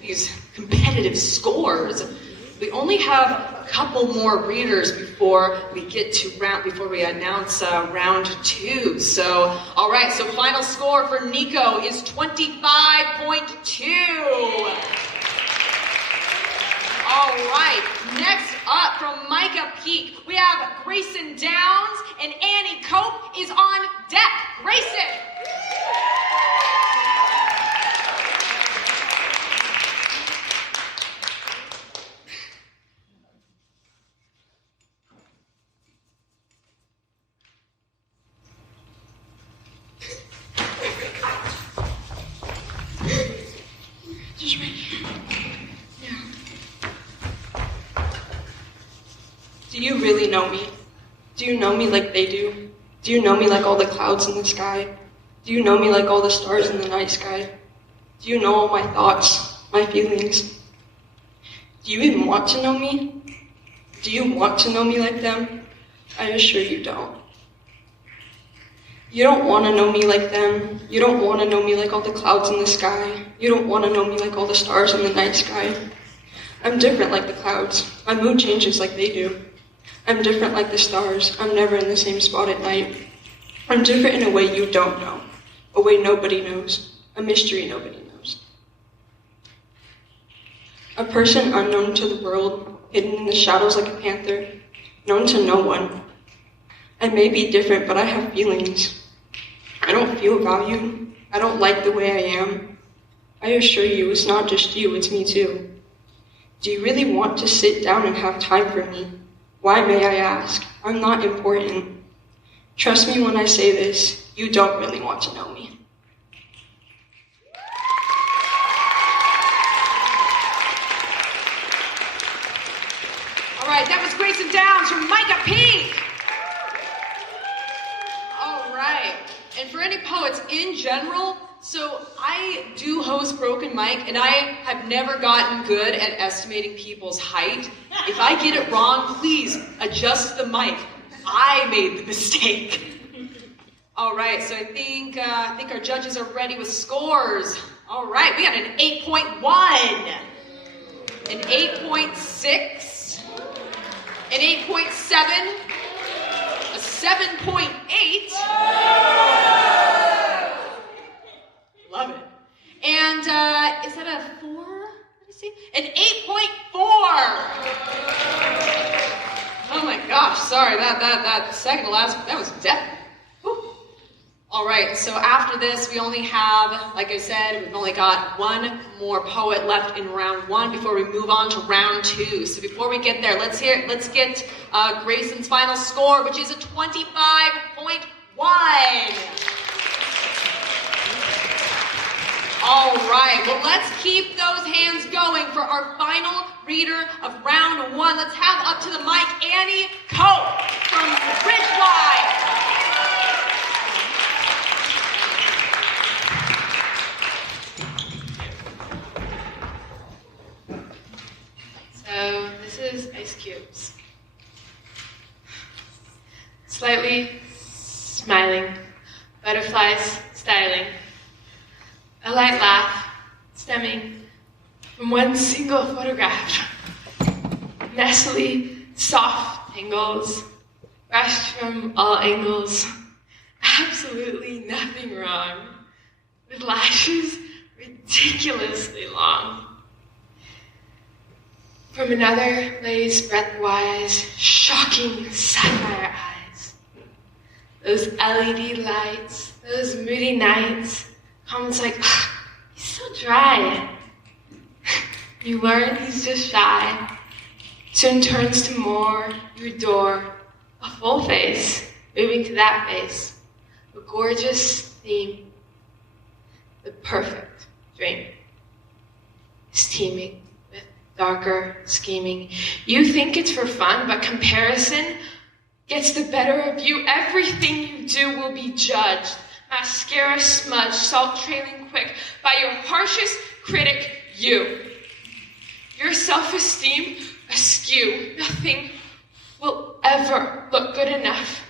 These competitive scores. We only have a couple more readers before we announce round 2. So, all right. So final score for Nico is 25.2. All right. Next up from Micah Peak, we have Grayson Downes and Annie Cope is on deck. Grayson. Just right here. Yeah. Do you really know me? Do you know me like they do? Do you know me like all the clouds in the sky? Do you know me like all the stars in the night sky? Do you know all my thoughts, my feelings? Do you even want to know me? Do you want to know me like them? I assure you don't. You don't want to know me like them. You don't want to know me like all the clouds in the sky. You don't want to know me like all the stars in the night sky. I'm different like the clouds. My mood changes like they do. I'm different like the stars. I'm never in the same spot at night. I'm different in a way you don't know. A way nobody knows. A mystery nobody knows. A person unknown to the world, hidden in the shadows like a panther, known to no one. I may be different, but I have feelings. I don't feel valued. I don't like the way I am. I assure you, it's not just you, it's me too. Do you really want to sit down and have time for me? Why, may I ask? I'm not important. Trust me when I say this, you don't really want to know me. All right, that was Grayson Downes from Micah Pink. All right, and for any poets in general, so I do host Broken Mic, and I have never gotten good at estimating people's height. If I get it wrong, please adjust the mic. I made the mistake. All right, so I think our judges are ready with scores. All right, we got an 8.1, an 8.6, an 8.7, a 7.8. Love it. And is that a 4? Let me see. An 8.4. Oh my gosh, sorry, that second to last, that was definitely. All right, so after this, we only have, like I said, we've only got one more poet left in round 1 before we move on to round 2. So before we get there, let's get Grayson's final score, which is a 25.1. All right, well, let's keep those hands going for our final reader of round 1. Let's have up to the mic Annie Cope from Ridgewide. So this is ice cubes. Slightly smiling, butterflies styling. A light laugh stemming from one single photograph. Nestly soft tangles, brushed from all angles. Absolutely nothing wrong. With lashes ridiculously long. From another lady's breath-wise, shocking sapphire eyes. Those LED lights, those moody nights. Comments like, he's so dry. You learn he's just shy. Soon turns to more, you adore. A full face, moving to that face. A gorgeous theme. The perfect dream. Is teeming with darker scheming. You think it's for fun, but comparison gets the better of you. Everything you do will be judged. Mascara smudge, salt trailing quick by your harshest critic, you. Your self-esteem askew. Nothing will ever look good enough.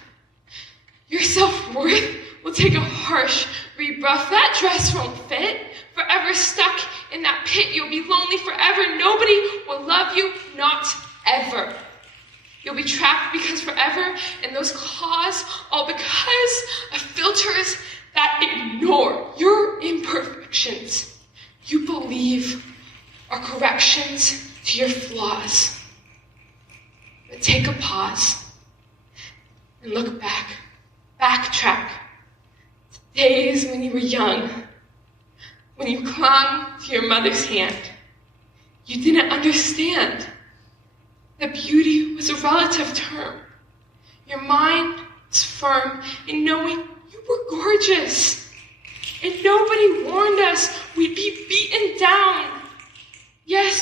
Your self-worth will take a harsh rebuff. That dress won't fit. Forever stuck in that pit. You'll be lonely forever. Nobody will love you, not ever. You'll be trapped because forever in those claws, all because of filters that ignore your imperfections. You believe are corrections to your flaws. But take a pause and look back, backtrack to days when you were young, when you clung to your mother's hand. You didn't understand that beauty was a relative term. Your mind was firm in knowing you were gorgeous. And nobody warned us we'd be beaten down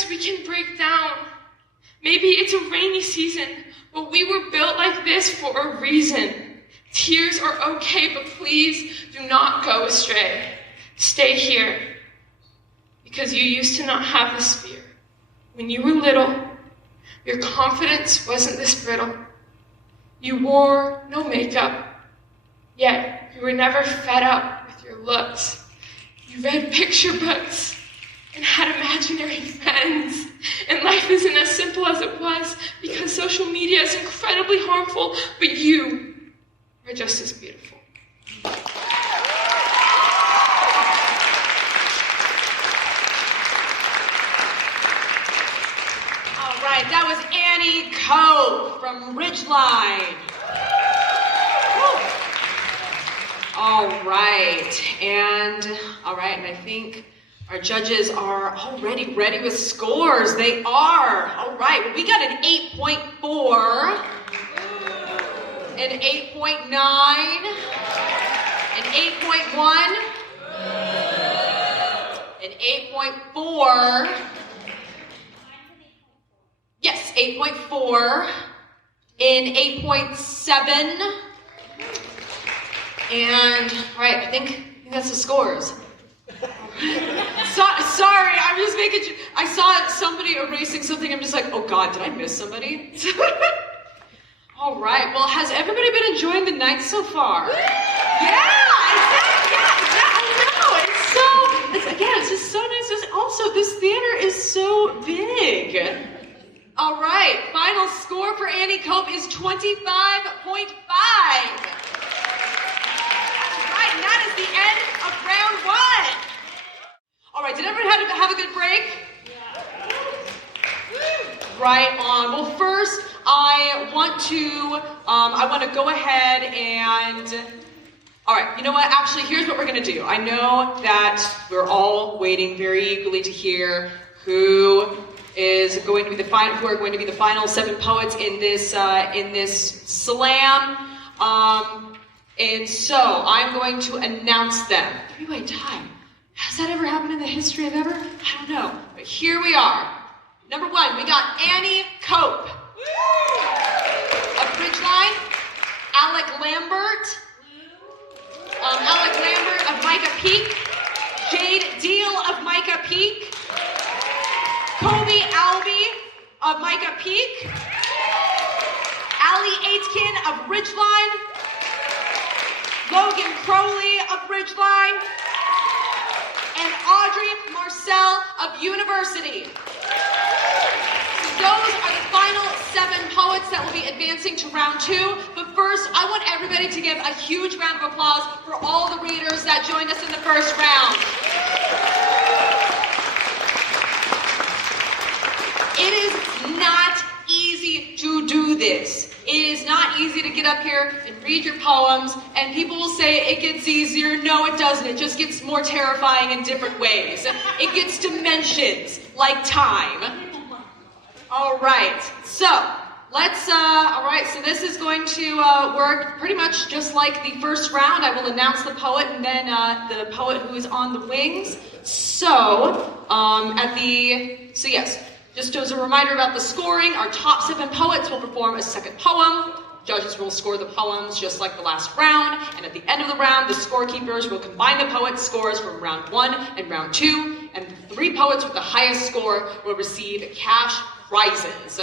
we can break down. Maybe it's a rainy season, but we were built like this for a reason. Tears are okay, but please do not go astray. Stay here, because you used to not have this fear. When you were little, your confidence wasn't this brittle. You wore no makeup, yet you were never fed up with your looks. You read picture books and had imaginary friends. And life isn't as simple as it was because social media is incredibly harmful, but you are just as beautiful. All right, that was Annie Cope from Ridgeline. All right, and I think our judges are already ready with scores. They are. All right, well, we got an 8.4, an 8.9, an 8.1, an 8.4. Yes, 8.4, an 8.7, and I think that's the scores. Sorry, I'm just making sure. I saw somebody erasing something. I'm just like, oh God, did I miss somebody? All right. Well, has everybody been enjoying the night so far? Yeah. I know. It's just so nice. Also, this theater is so big. All right. Final score for Annie Cope is 25.5. And that is the end of round 1. All right, did everyone have a good break? Yeah. Right on. Well, first, I want to go ahead and, all right, you know what? Actually, here's what we're going to do. I know that we're all waiting very eagerly to hear who are going to be the final 7 poets in this slam. And so I'm going to announce them. Anyway, time. Has that ever happened in the history of ever? I don't know. But here we are. Number 1, we got Annie Cope of Ridgeline, Alec Lambert of Micah Peak, Jade Deel of Micah Peak, Colby Albee of Micah Peak, Aitken of Ridgeline, Logan Crowley of Ridgeline, and Audrey Marcel of University. Those are the final 7 poets that will be advancing to round 2. But first, I want everybody to give a huge round of applause for all the readers that joined us in the first round. It is not easy to do this. It is not easy to get up here and read your poems, and people will say it gets easier. No, it doesn't. It just gets more terrifying in different ways. It gets dimensions, like time. All right, so this is going to work pretty much just like the first round. I will announce the poet and then the poet who is on the wings. Just as a reminder about the scoring, our top 7 poets will perform a second poem. Judges will score the poems just like the last round, and at the end of the round, the scorekeepers will combine the poets' scores from round 1 and round 2, and the 3 poets with the highest score will receive cash prizes.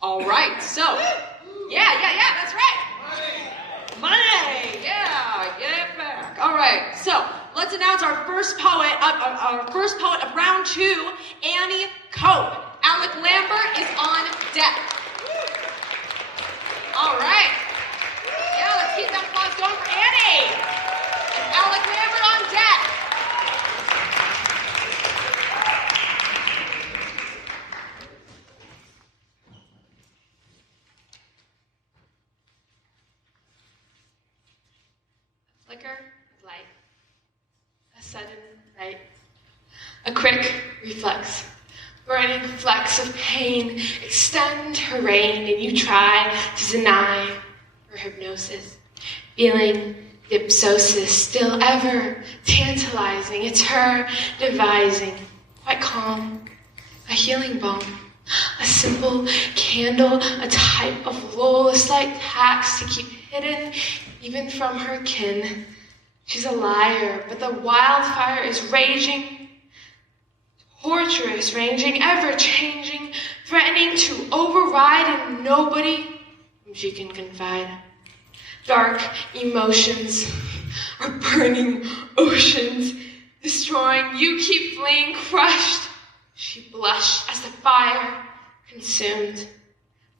All right, so, that's right. Money, get it back. All right, so let's announce our first poet of round 2, Annie Cope. Alec Lambert is on deck. All right. Yeah, let's keep that applause going for Annie. And Alec Lambert on deck. A flicker of light. A sudden light. A quick reflex. Burning flecks of pain extend her reign, and you try to deny her hypnosis. Feeling dipsosis, still ever tantalizing. It's her devising, quite calm, a healing balm, a simple candle, a type of lull-like tax to keep hidden even from her kin. She's a liar, but the wildfire is raging, torturous, ranging, ever-changing, threatening to override, and nobody whom she can confide. Dark emotions are burning oceans, destroying. You keep fleeing, crushed. She blushed as the fire consumed.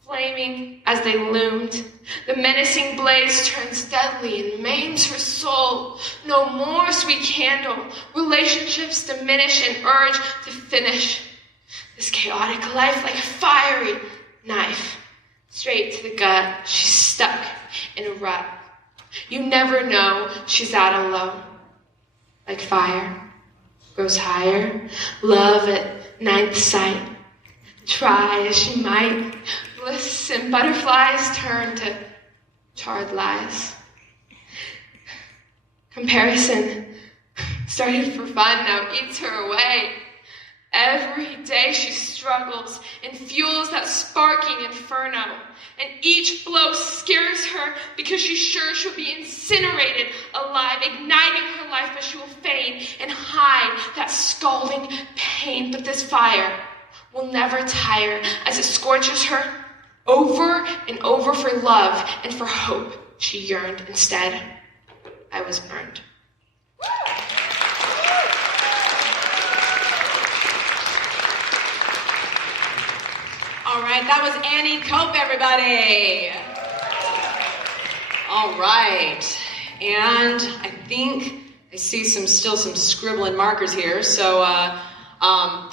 Flaming as they loomed, the menacing blaze turns deadly and maims her soul. No more, sweet candle. Relationships diminish and urge to finish this chaotic life like a fiery knife. Straight to the gut, she's stuck in a rut. You never know she's at a low. Like fire, grows higher, love at ninth sight. Try as she might, bliss and butterflies turn to charred lies. Comparison, started for fun, now eats her away. Every day she struggles and fuels that sparking inferno. And each blow scares her because she's sure she'll be incinerated alive, igniting her life, but she will feign and hide that scalding pain. But this fire will never tire as it scorches her over and over for love and for hope. She yearned. Instead, I was burned. All right, that was Annie Cope, everybody. All right, and I think I see still some scribbling markers here. So I'm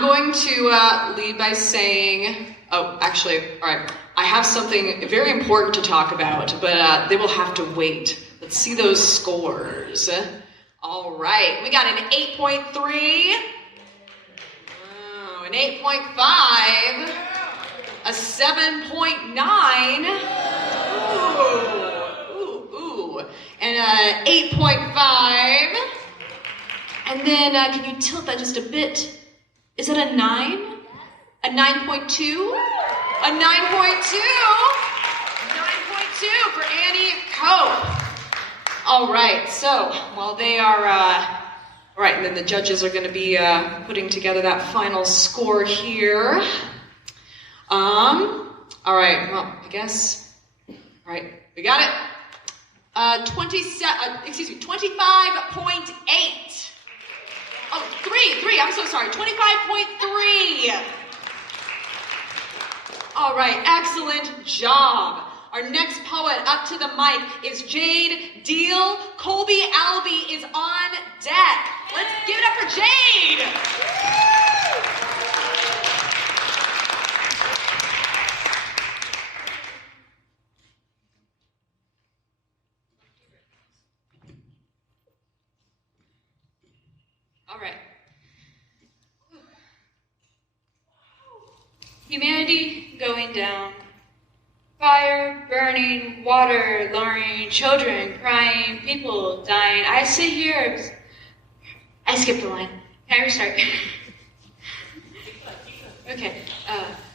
going to lead by saying, all right, I have something very important to talk about, but they will have to wait. Let's see those scores. All right, we got an 8.3. An 8.5, a 7.9, ooh, and a 8.5, and then can you tilt that just a bit? Is that a 9? A 9.2? A 9.2? 9.2 for Annie Cope. All right, so while they are all right, and then the judges are going to be putting together that final score here. All right, well, I guess, all right, we got it. 25.8. Oh, three, I'm so sorry, 25.3. All right, excellent job. Our next poet up to the mic is Jade Deel. Colby Albee is on deck. Let's give it up for Jade. All right. Humanity going down. Fire, burning, water, lowering, children crying, people dying. I sit here. I skipped the line. Can I restart? Okay.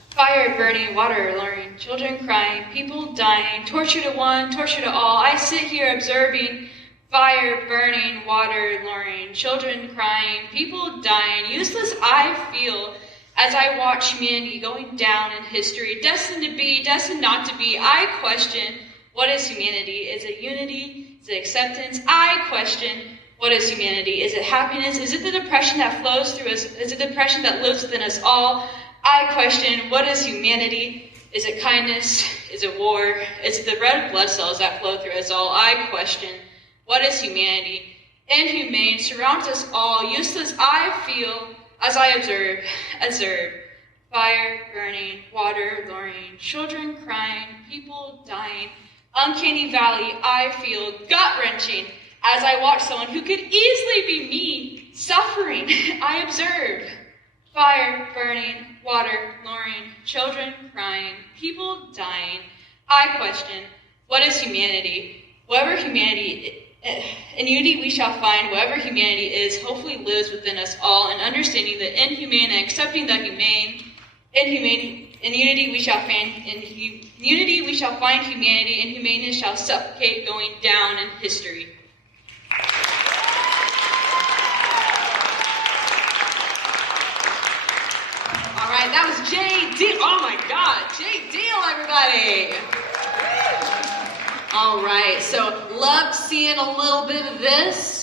Fire, burning, water, lowering, children crying, people dying, torture to one, torture to all. I sit here observing fire, burning, water, lowering, children crying, people dying. Useless I feel as I watch humanity going down in history, destined to be, destined not to be. I question, what is humanity? Is it unity? Is it acceptance? I question, what is humanity? Is it happiness? Is it the depression that flows through us? Is it depression that lives within us all? I question, what is humanity? Is it kindness? Is it war? Is it the red blood cells that flow through us all? I question, what is humanity? Inhumane surrounds us all. Useless I feel as I observe, fire burning, water lowering, children crying, people dying. Uncanny valley I feel gut-wrenching as I watch someone who could easily be me suffering. I observe fire burning, water lowering, children crying, people dying. I question, what is humanity? Whatever humanity In unity we shall find whatever humanity is, hopefully lives within us all, and understanding the inhumane and accepting the humane. In unity we shall find humanity, and humaneness shall suffocate going down in history. All right, that was Jade Deel. Oh my God, Jade Deel, everybody. All right, so loved seeing a little bit of this.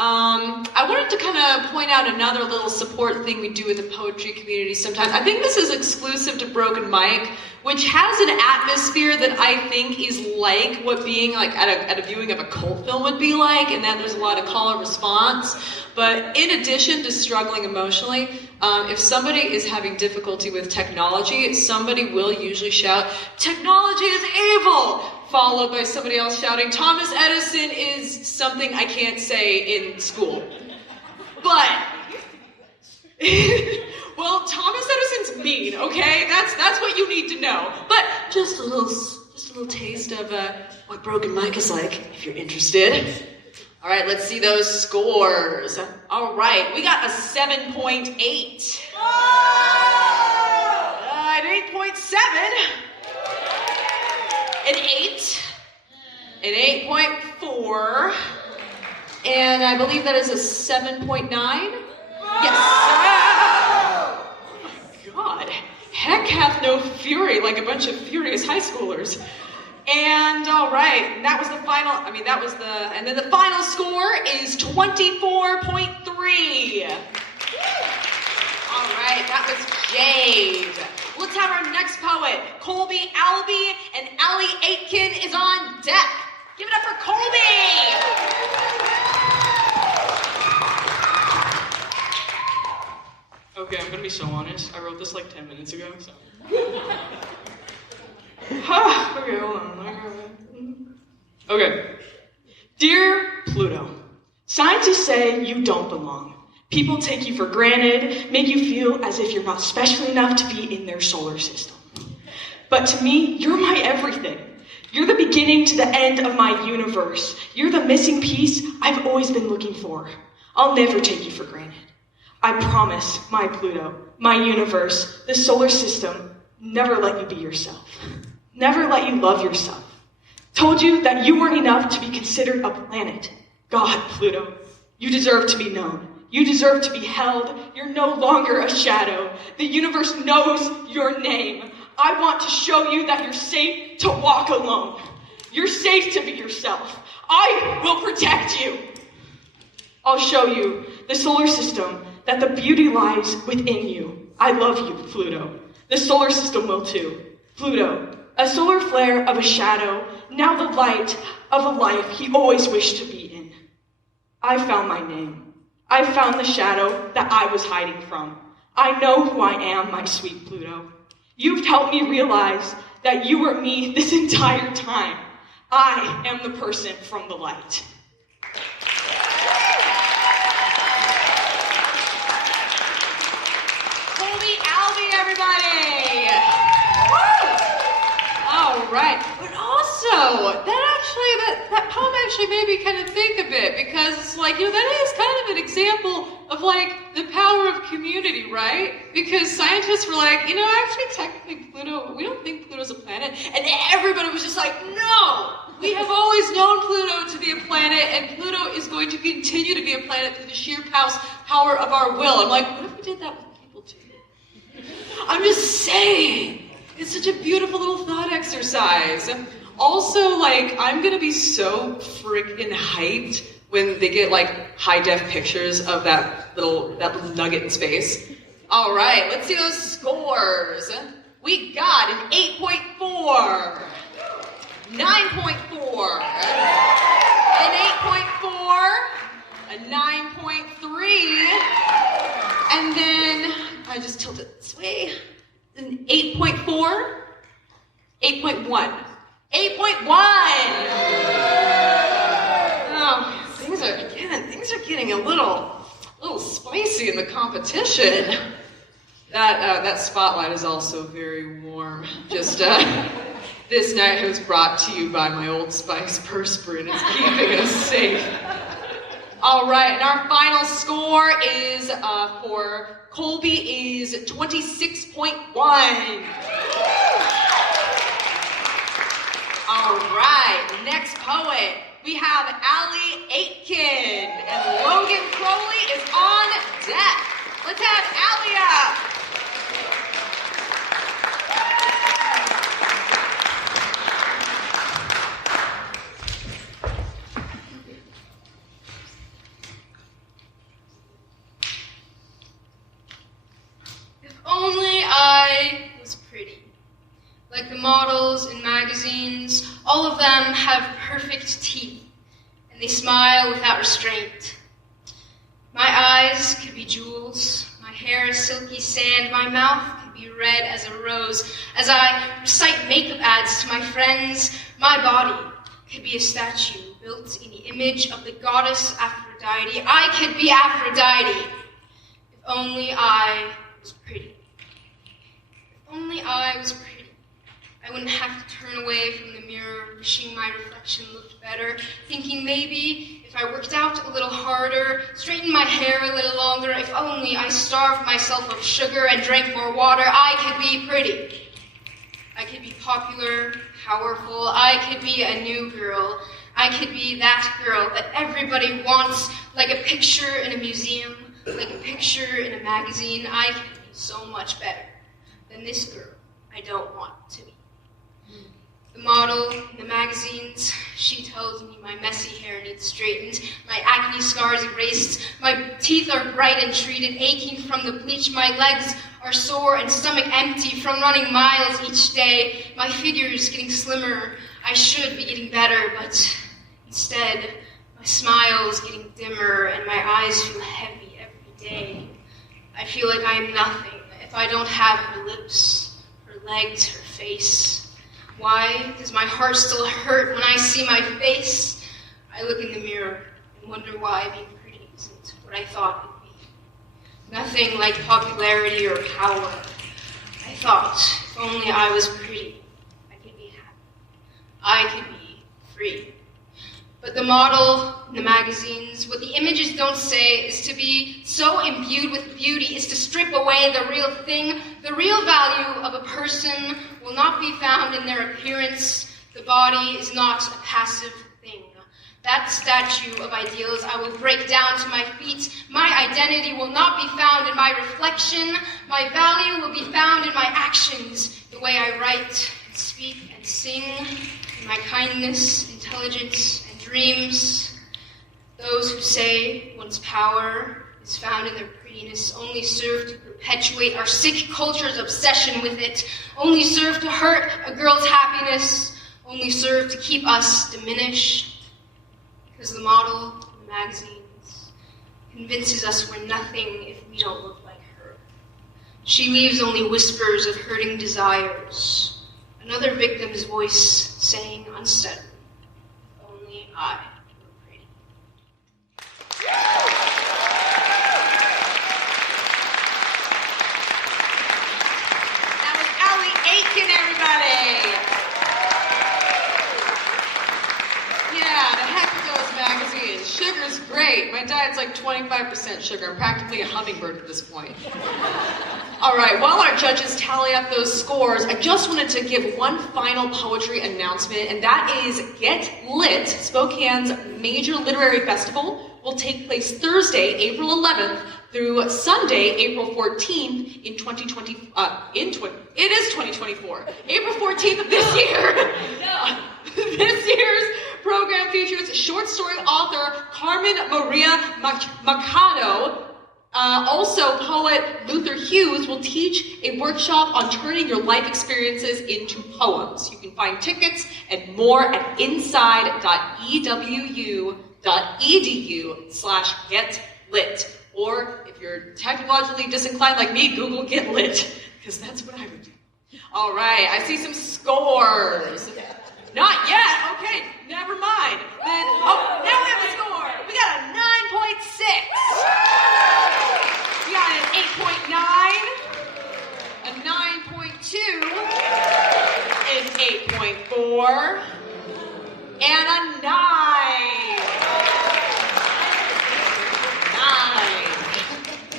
I wanted to kind of point out another little support thing we do in the poetry community sometimes. I think this is exclusive to Broken Mic, which has an atmosphere that I think is like what being like at a viewing of a cult film would be like, and that there's a lot of call and response. But in addition to struggling emotionally, if somebody is having difficulty with technology, somebody will usually shout, "Technology is evil!" followed by somebody else shouting, "Thomas Edison is something I can't say in school." But, well, Thomas Edison's mean, okay? That's what you need to know. But just a little taste of what Broken Mic is like, if you're interested. All right, let's see those scores. All right, we got a 7.8. An 8.7. An 8, an 8.4, and I believe that is a 7.9. Yes. Oh my God. Heck hath no fury, like a bunch of furious high schoolers. And all right, that was the final, and then the final score is 24.3. All right, that was Jade. Let's have our next poet, Colby Albee, and Aitken is on deck. Give it up for Colby! Okay, I'm gonna be so honest. I wrote this like 10 minutes ago, so. Okay, hold on. Okay. Dear Pluto, scientists say you don't belong. People take you for granted, make you feel as if you're not special enough to be in their solar system. But to me, you're my everything. You're the beginning to the end of my universe. You're the missing piece I've always been looking for. I'll never take you for granted. I promise, my Pluto, my universe, the solar system, never let you be yourself. Never let you love yourself. Told you that you weren't enough to be considered a planet. God, Pluto, you deserve to be known. You deserve to be held. You're no longer a shadow. The universe knows your name. I want to show you that you're safe to walk alone. You're safe to be yourself. I will protect you. I'll show you, the solar system, that the beauty lies within you. I love you, Pluto. The solar system will too. Pluto, a solar flare of a shadow, now the light of a life he always wished to be in. I found my name. I found the shadow that I was hiding from. I know who I am, my sweet Pluto. You've helped me realize that you were me this entire time. I am the person from the light. Colby Albee, everybody! Woo! All right, but also, that poem actually made me kind of think a bit, because it's like, that is kind of an example of like the power of community, right? Because scientists were like, actually technically Pluto, we don't think Pluto's a planet, and everybody was just like, no! We have always known Pluto to be a planet, and Pluto is going to continue to be a planet through the sheer power of our will. I'm like, what if we did that with people too? I'm just saying. It's such a beautiful little thought exercise. Also, like, I'm gonna be so freaking hyped when they get like high-def pictures of that little nugget in space. All right, let's see those scores. We got an 8.4, 9.4, an 8.4, a 9.3, and then I just tilted this way. An 8.4, 8.1, 8.1. Oh, things are getting a little spicy in the competition. That spotlight is also very warm. Just This night was brought to you by my Old Spice perspirant. It's keeping us safe. All right, and our final score is for Colby is 26.1. All right, next poet. We have Aitken, and Logan Crowley is on deck. Let's have Allie up. If only I was pretty. Like the models in magazines, all of them have perfect teeth, and they smile without restraint. My eyes could be jewels, my hair silky sand, my mouth could be red as a rose. As I recite makeup ads to my friends, my body could be a statue built in the image of the goddess Aphrodite. I could be Aphrodite, if only I was pretty. If only I was pretty. I wouldn't have to turn away from the mirror, wishing my reflection looked better, thinking maybe if I worked out a little harder, straightened my hair a little longer, if only I starved myself of sugar and drank more water, I could be pretty. I could be popular, powerful, I could be a new girl. I could be that girl that everybody wants, like a picture in a museum, like a picture in a magazine. I could be so much better than this girl I don't want to be. The model in the magazines, she tells me my messy hair needs straightened, my acne scars erased, my teeth are bright and treated, aching from the bleach, my legs are sore and stomach empty from running miles each day, my figure is getting slimmer, I should be getting better, but instead, my smile is getting dimmer and my eyes feel heavy every day. I feel like I am nothing if I don't have her lips, her legs, her face. Why does my heart still hurt when I see my face? I look in the mirror and wonder why being pretty isn't what I thought it would be. Nothing like popularity or power. I thought if only I was pretty, I could be happy. I could be free. But the model in the magazines, what the images don't say is to be so imbued with beauty is to strip away the real thing. The real value of a person will not be found in their appearance. The body is not a passive thing. That statue of ideals I will break down to my feet. My identity will not be found in my reflection. My value will be found in my actions, the way I write and speak and sing, in my kindness, intelligence, dreams. Those who say one's power is found in their prettiness only serve to perpetuate our sick culture's obsession with it, only serve to hurt a girl's happiness, only serve to keep us diminished. Because the model in the magazines convinces us we're nothing if we don't look like her. She leaves only whispers of hurting desires, another victim's voice saying unsteadily, I look pretty. That was Aitken, everybody. Yeah, the heck with those magazines. Sugar's great. My diet's like 25% sugar. I'm practically a hummingbird at this point. All right, while our judges tally up those scores, I just wanted to give one final poetry announcement, and that is Get Lit, Spokane's major literary festival, will take place Thursday, April 11th through Sunday, April 14th in 2020. It is 2024. April 14th of this year. This year's program features short story author Carmen Maria Machado. Also, poet Luther Hughes will teach a workshop on turning your life experiences into poems. You can find tickets and more at inside.ewu.edu/getlit. Or if you're technologically disinclined like me, Google Get Lit, because that's what I would do. All right, I see some scores. Not yet. Okay, never mind. Then, now we have a score. We got a 9.6. We got an 8.9, a 9.2, and 8.3. 4, and a 9. 9.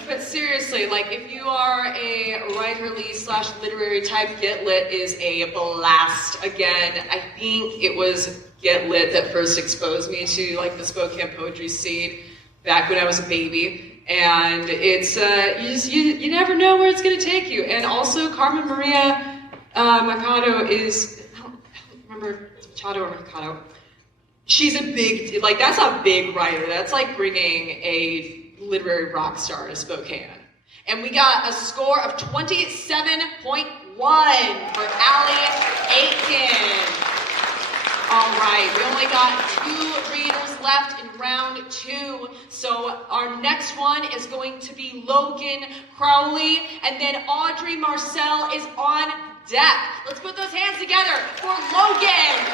But seriously, like, if you are a writerly/literary type, Get Lit is a blast. Again, I think it was Get Lit that first exposed me to, like, the Spokane poetry scene back when I was a baby. And it's, you never know where it's going to take you. And also, Carmen Maria Machado is, I don't remember if it's Machado or Machado. She's a big, like, that's a big writer. That's like bringing a literary rock star to Spokane. And we got a score of 27.1 for Aitken. All right, we only got 2 readers left in round 2. So our next one is going to be Logan Crowley, and then Audrey Marcel is on deck. Let's put those hands together for Logan.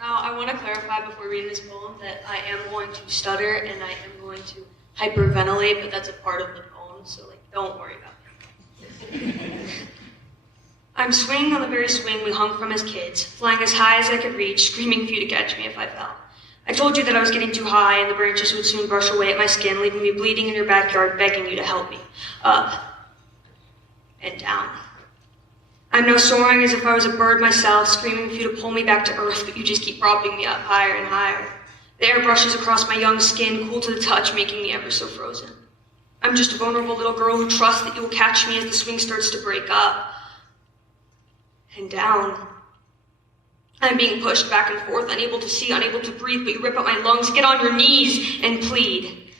Now, I want to clarify before reading this poem that I am going to stutter and I am going to hyperventilate, but that's a part of the poem, so, like, don't worry about it. I'm swinging on the very swing we hung from as kids, flying as high as I could reach, screaming for you to catch me if I fell. I told you that I was getting too high and the branches would soon brush away at my skin, leaving me bleeding in your backyard, begging you to help me. Up and down. I'm now soaring as if I was a bird myself, screaming for you to pull me back to earth, but you just keep propping me up higher and higher. The air brushes across my young skin, cool to the touch, making me ever so frozen. I'm just a vulnerable little girl who trusts that you will catch me as the swing starts to break up. And down. I'm being pushed back and forth, unable to see, unable to breathe, but you rip out my lungs, get on your knees, and plead.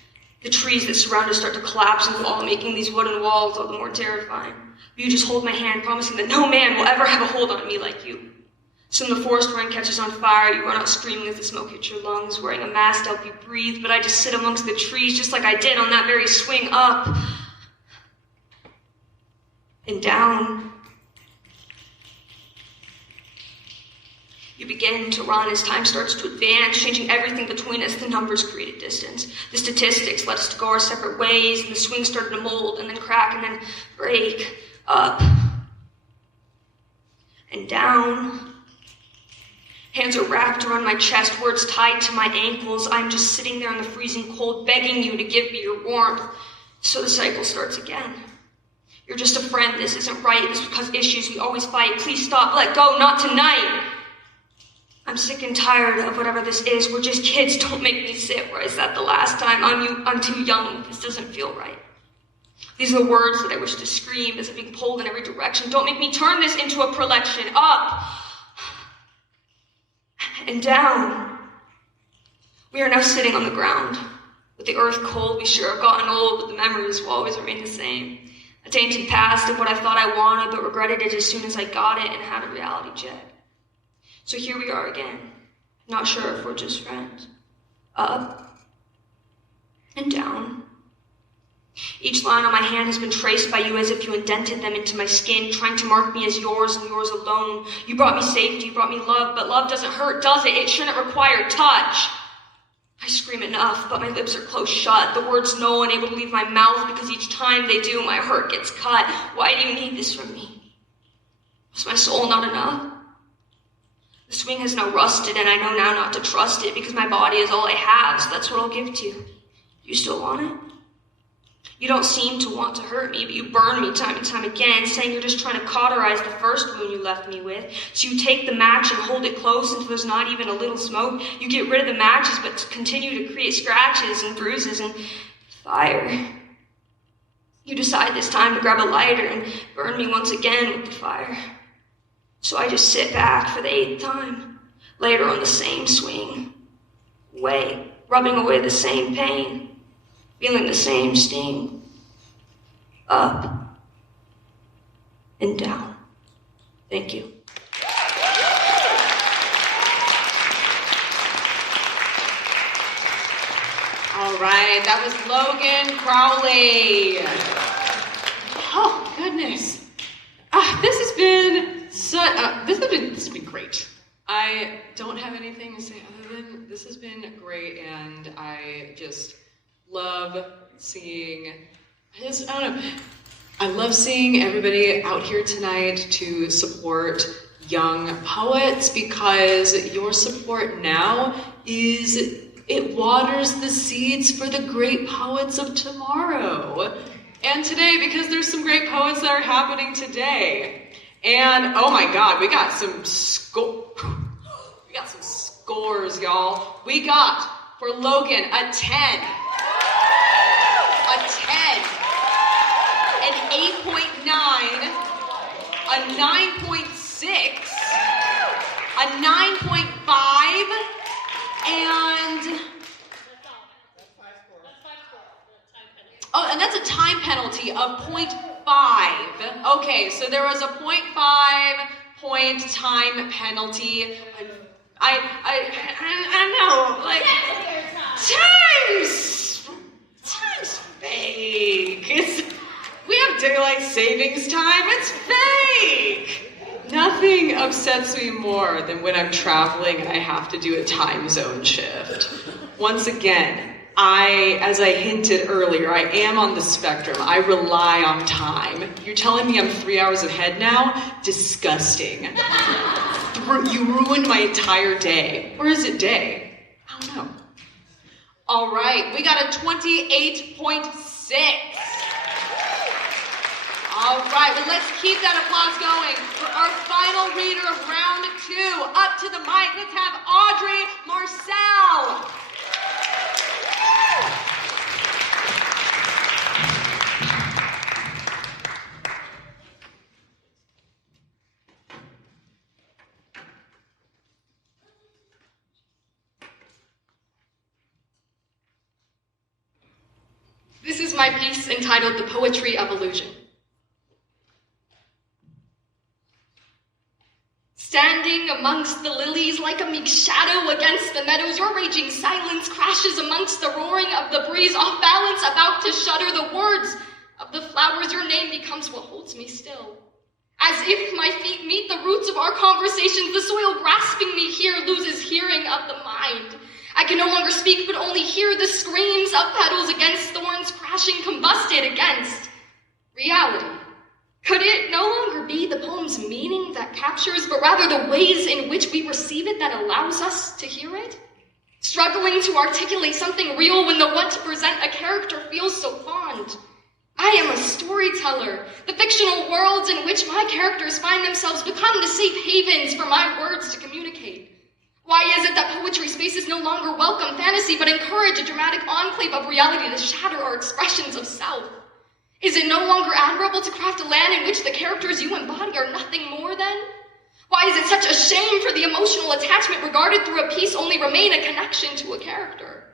The trees that surround us start to collapse and fall, making these wooden walls all the more terrifying. But you just hold my hand, promising that no man will ever have a hold on me like you. Soon the forest run catches on fire, you run out screaming as the smoke hits your lungs, wearing a mask to help you breathe, but I just sit amongst the trees just like I did on that very swing, up and down. You begin to run as time starts to advance, changing everything between us. The numbers created distance. The statistics led us to go our separate ways, and the swing started to mold and then crack and then break. Up and down. Hands are wrapped around my chest, words tied to my ankles. I'm just sitting there in the freezing cold, begging you to give me your warmth. So the cycle starts again. You're just a friend. This isn't right. This will cause issues. We always fight. Please stop. Let go. Not tonight. I'm sick and tired of whatever this is. We're just kids. Don't make me sit where I sat the last time. I'm too young. This doesn't feel right. These are the words that I wish to scream as I'm being pulled in every direction. Don't make me turn this into a prelection. Up and down. We are now sitting on the ground. With the earth cold, we sure have gotten old, but the memories will always remain the same. A tainted past of what I thought I wanted, but regretted it as soon as I got it and had a reality check. So here we are again, not sure if we're just friends. Up and down. Each line on my hand has been traced by you as if you indented them into my skin, trying to mark me as yours and yours alone. You brought me safety, you brought me love, but love doesn't hurt, does it? It shouldn't require touch. I scream enough, but my lips are closed shut. The words no, unable to leave my mouth, because each time they do, my heart gets cut. Why do you need this from me? Was my soul not enough? The swing has now rusted, and I know now not to trust it, because my body is all I have, so that's what I'll give to you. Do you still want it? You don't seem to want to hurt me, but you burn me time and time again, saying you're just trying to cauterize the first wound you left me with. So you take the match and hold it close until there's not even a little smoke. You get rid of the matches, but continue to create scratches and bruises and fire. You decide this time to grab a lighter and burn me once again with the fire. So I just sit back for the 8th time, later on the same swing, rubbing away the same pain. Feeling the same sting, up and down. Thank you. All right, that was Logan Crowley. Oh goodness, this has been great. I don't have anything to say other than this has been great, and I just love seeing I don't know. I love seeing everybody out here tonight to support young poets because your support now it waters the seeds for the great poets of tomorrow. And today, because there's some great poets that are happening today. And oh my God, we got some scores, y'all. We got for Logan a 10. A 10. An 8.9, a 9.6, a 9.5, and and that's a time penalty of 0.5. Okay, so there was a 0.5 point time penalty. I know, like time's fake. We have daylight savings time. It's fake. Nothing upsets me more than when I'm traveling and I have to do a time zone shift. Once again, as I hinted earlier, I am on the spectrum. I rely on time. You're telling me I'm 3 hours ahead now? Disgusting. You ruined my entire day. Or is it day? I don't know. All right, we got a 28.6. All right, well, let's keep that applause going for our final reader of round 2. Up to the mic, let's have Audrey Marcel. This is my piece entitled The Poetry of Illusion. Standing amongst the lilies like a meek shadow against the meadows, your raging silence crashes amongst the roaring of the breeze, off balance, about to shudder. The words of the flowers, your name becomes what holds me still. As if my feet meet the roots of our conversations, the soil grasping me here loses hearing of the mind. I can no longer speak, but only hear the screams of petals against thorns crashing, combusted against reality. Could it no longer be the poem's meaning that captures, but rather the ways in which we receive it that allows us to hear it? Struggling to articulate something real when the want to present a character feels so fond. I am a storyteller. The fictional worlds in which my characters find themselves become the safe havens for my words to communicate. Why is it that poetry spaces no longer welcome fantasy, but encourage a dramatic enclave of reality to shatter our expressions of self? Is it no longer admirable to craft a land in which the characters you embody are nothing more than? Why is it such a shame for the emotional attachment regarded through a piece only remain a connection to a character?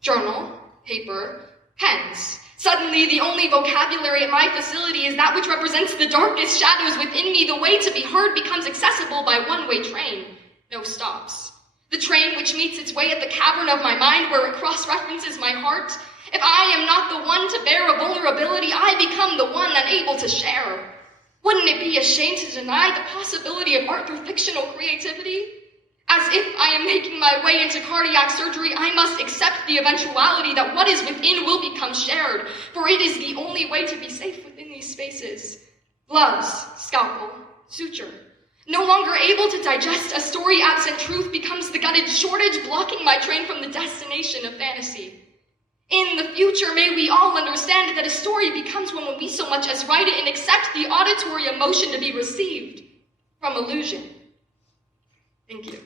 Journal, paper, pens. Suddenly, the only vocabulary at my facility is that which represents the darkest shadows within me. The way to be heard becomes accessible by one-way train. No stops. The train which meets its way at the cavern of my mind where it cross-references my heart. If I am not the one to bear a vulnerability, I become the one unable to share. Wouldn't it be a shame to deny the possibility of art through fictional creativity? As if I am making my way into cardiac surgery, I must accept the eventuality that what is within will become shared, for it is the only way to be safe within these spaces. Gloves, scalpel, suture. No longer able to digest a story absent truth becomes the gutted shortage blocking my train from the destination of fantasy. In the future, may we all understand that a story becomes one when we so much as write it and accept the auditory emotion to be received from illusion. Thank you.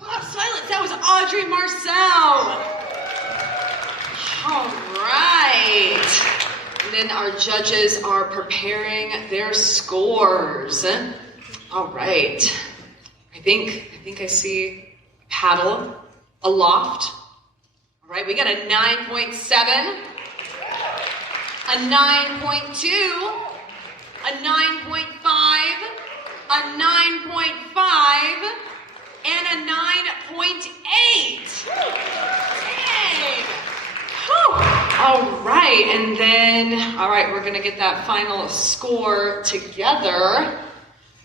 Silence, that was Audrey Marcel. All right. And then our judges are preparing their scores. All right. I think I see a paddle aloft. All right, we got a 9.7, a 9.2, a 9.5, a 9.5, and a 9.8. Dang. Whew. All right, and then, we're going to get that final score together.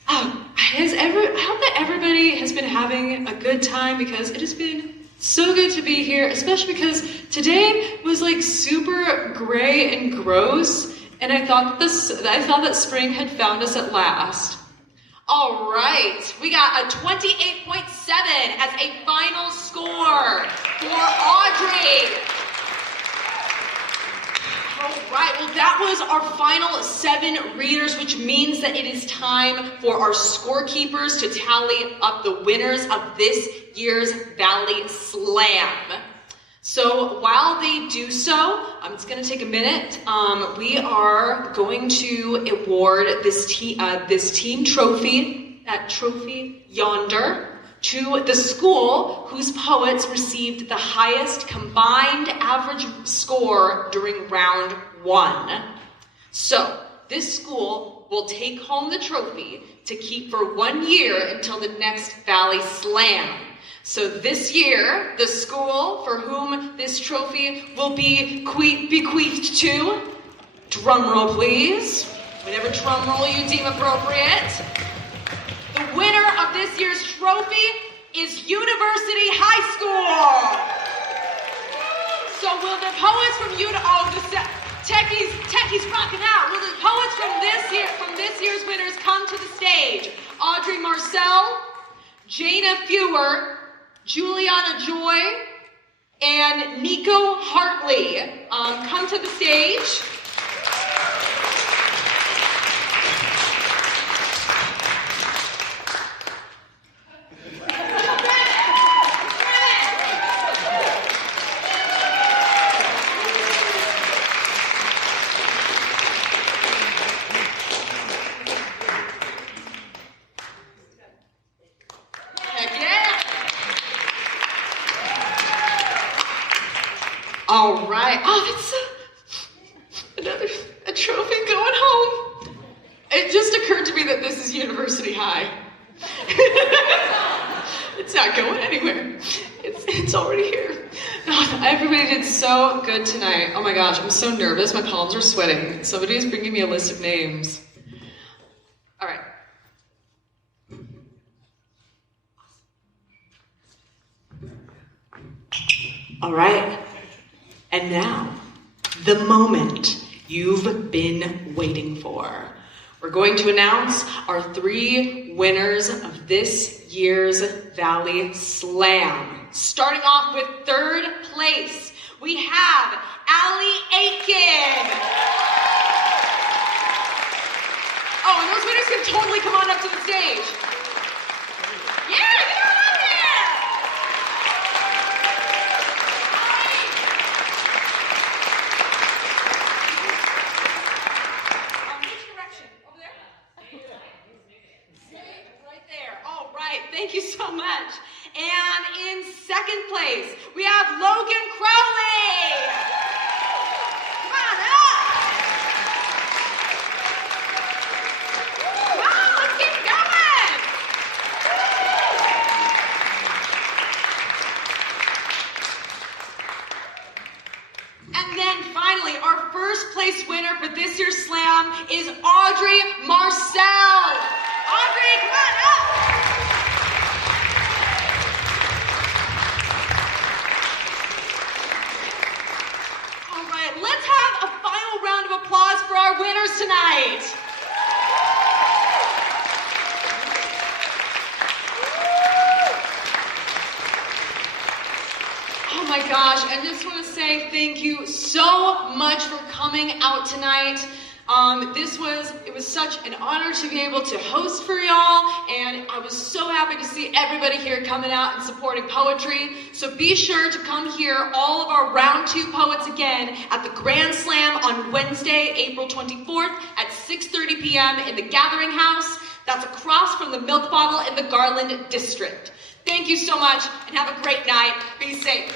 I hope that everybody has been having a good time, because it has been so good to be here, especially because today was like super gray and gross, and I thought that spring had found us at last. All right, we got a 28.7 as a final score for Audrey. All right, well, that was our final 7 readers, which means that it is time for our scorekeepers to tally up the winners of this year's Valley Slam. So while they do so, it's going to take a minute. We are going to award this team trophy, that trophy yonder, to the school whose poets received the highest combined average score during round 1. So this school will take home the trophy to keep for 1 year until the next Valley Slam. So this year, the school for whom this trophy will be bequeathed to, drum roll please, whatever drum roll you deem appropriate. The winner of this year's trophy is University High School. So will the poets from Techie's rocking out. Will the poets from this year's winners come to the stage? Audrey Marcel, Jayna Fuher, Julianna Joy, and Nico Hartley. Come to the stage. All right. Oh, that's a trophy going home. It just occurred to me that this is University High. It's not going anywhere. It's already here. Oh, everybody did so good tonight. Oh my gosh, I'm so nervous. My palms are sweating. Somebody's bringing me a list of names. All right. All right. And now, the moment you've been waiting for. We're going to announce our 3 winners of this year's Valley Slam. Starting off with 3rd place, we have Aitken. Oh, and those winners can totally come on up to the stage. Yeah, get on up there! Thank you so much. And in 2nd place, we have Logan Crowley. Come on up. Come on, let's keep going. And then finally, our 1st place winner for this year's slam is Audrey Marcel. Audrey, come on up. Let's have a final round of applause for our winners tonight. Oh my gosh, I just want to say thank you so much for coming out tonight. It was such an honor to be able to host for y'all, and I was so happy to see everybody here coming out and supporting poetry. So be sure to come hear all of our round 2 poets again at the Grand Slam on Wednesday, April 24th at 6:30 p.m. in the Gathering House. That's across from the Milk Bottle in the Garland District. Thank you so much, and have a great night. Be safe.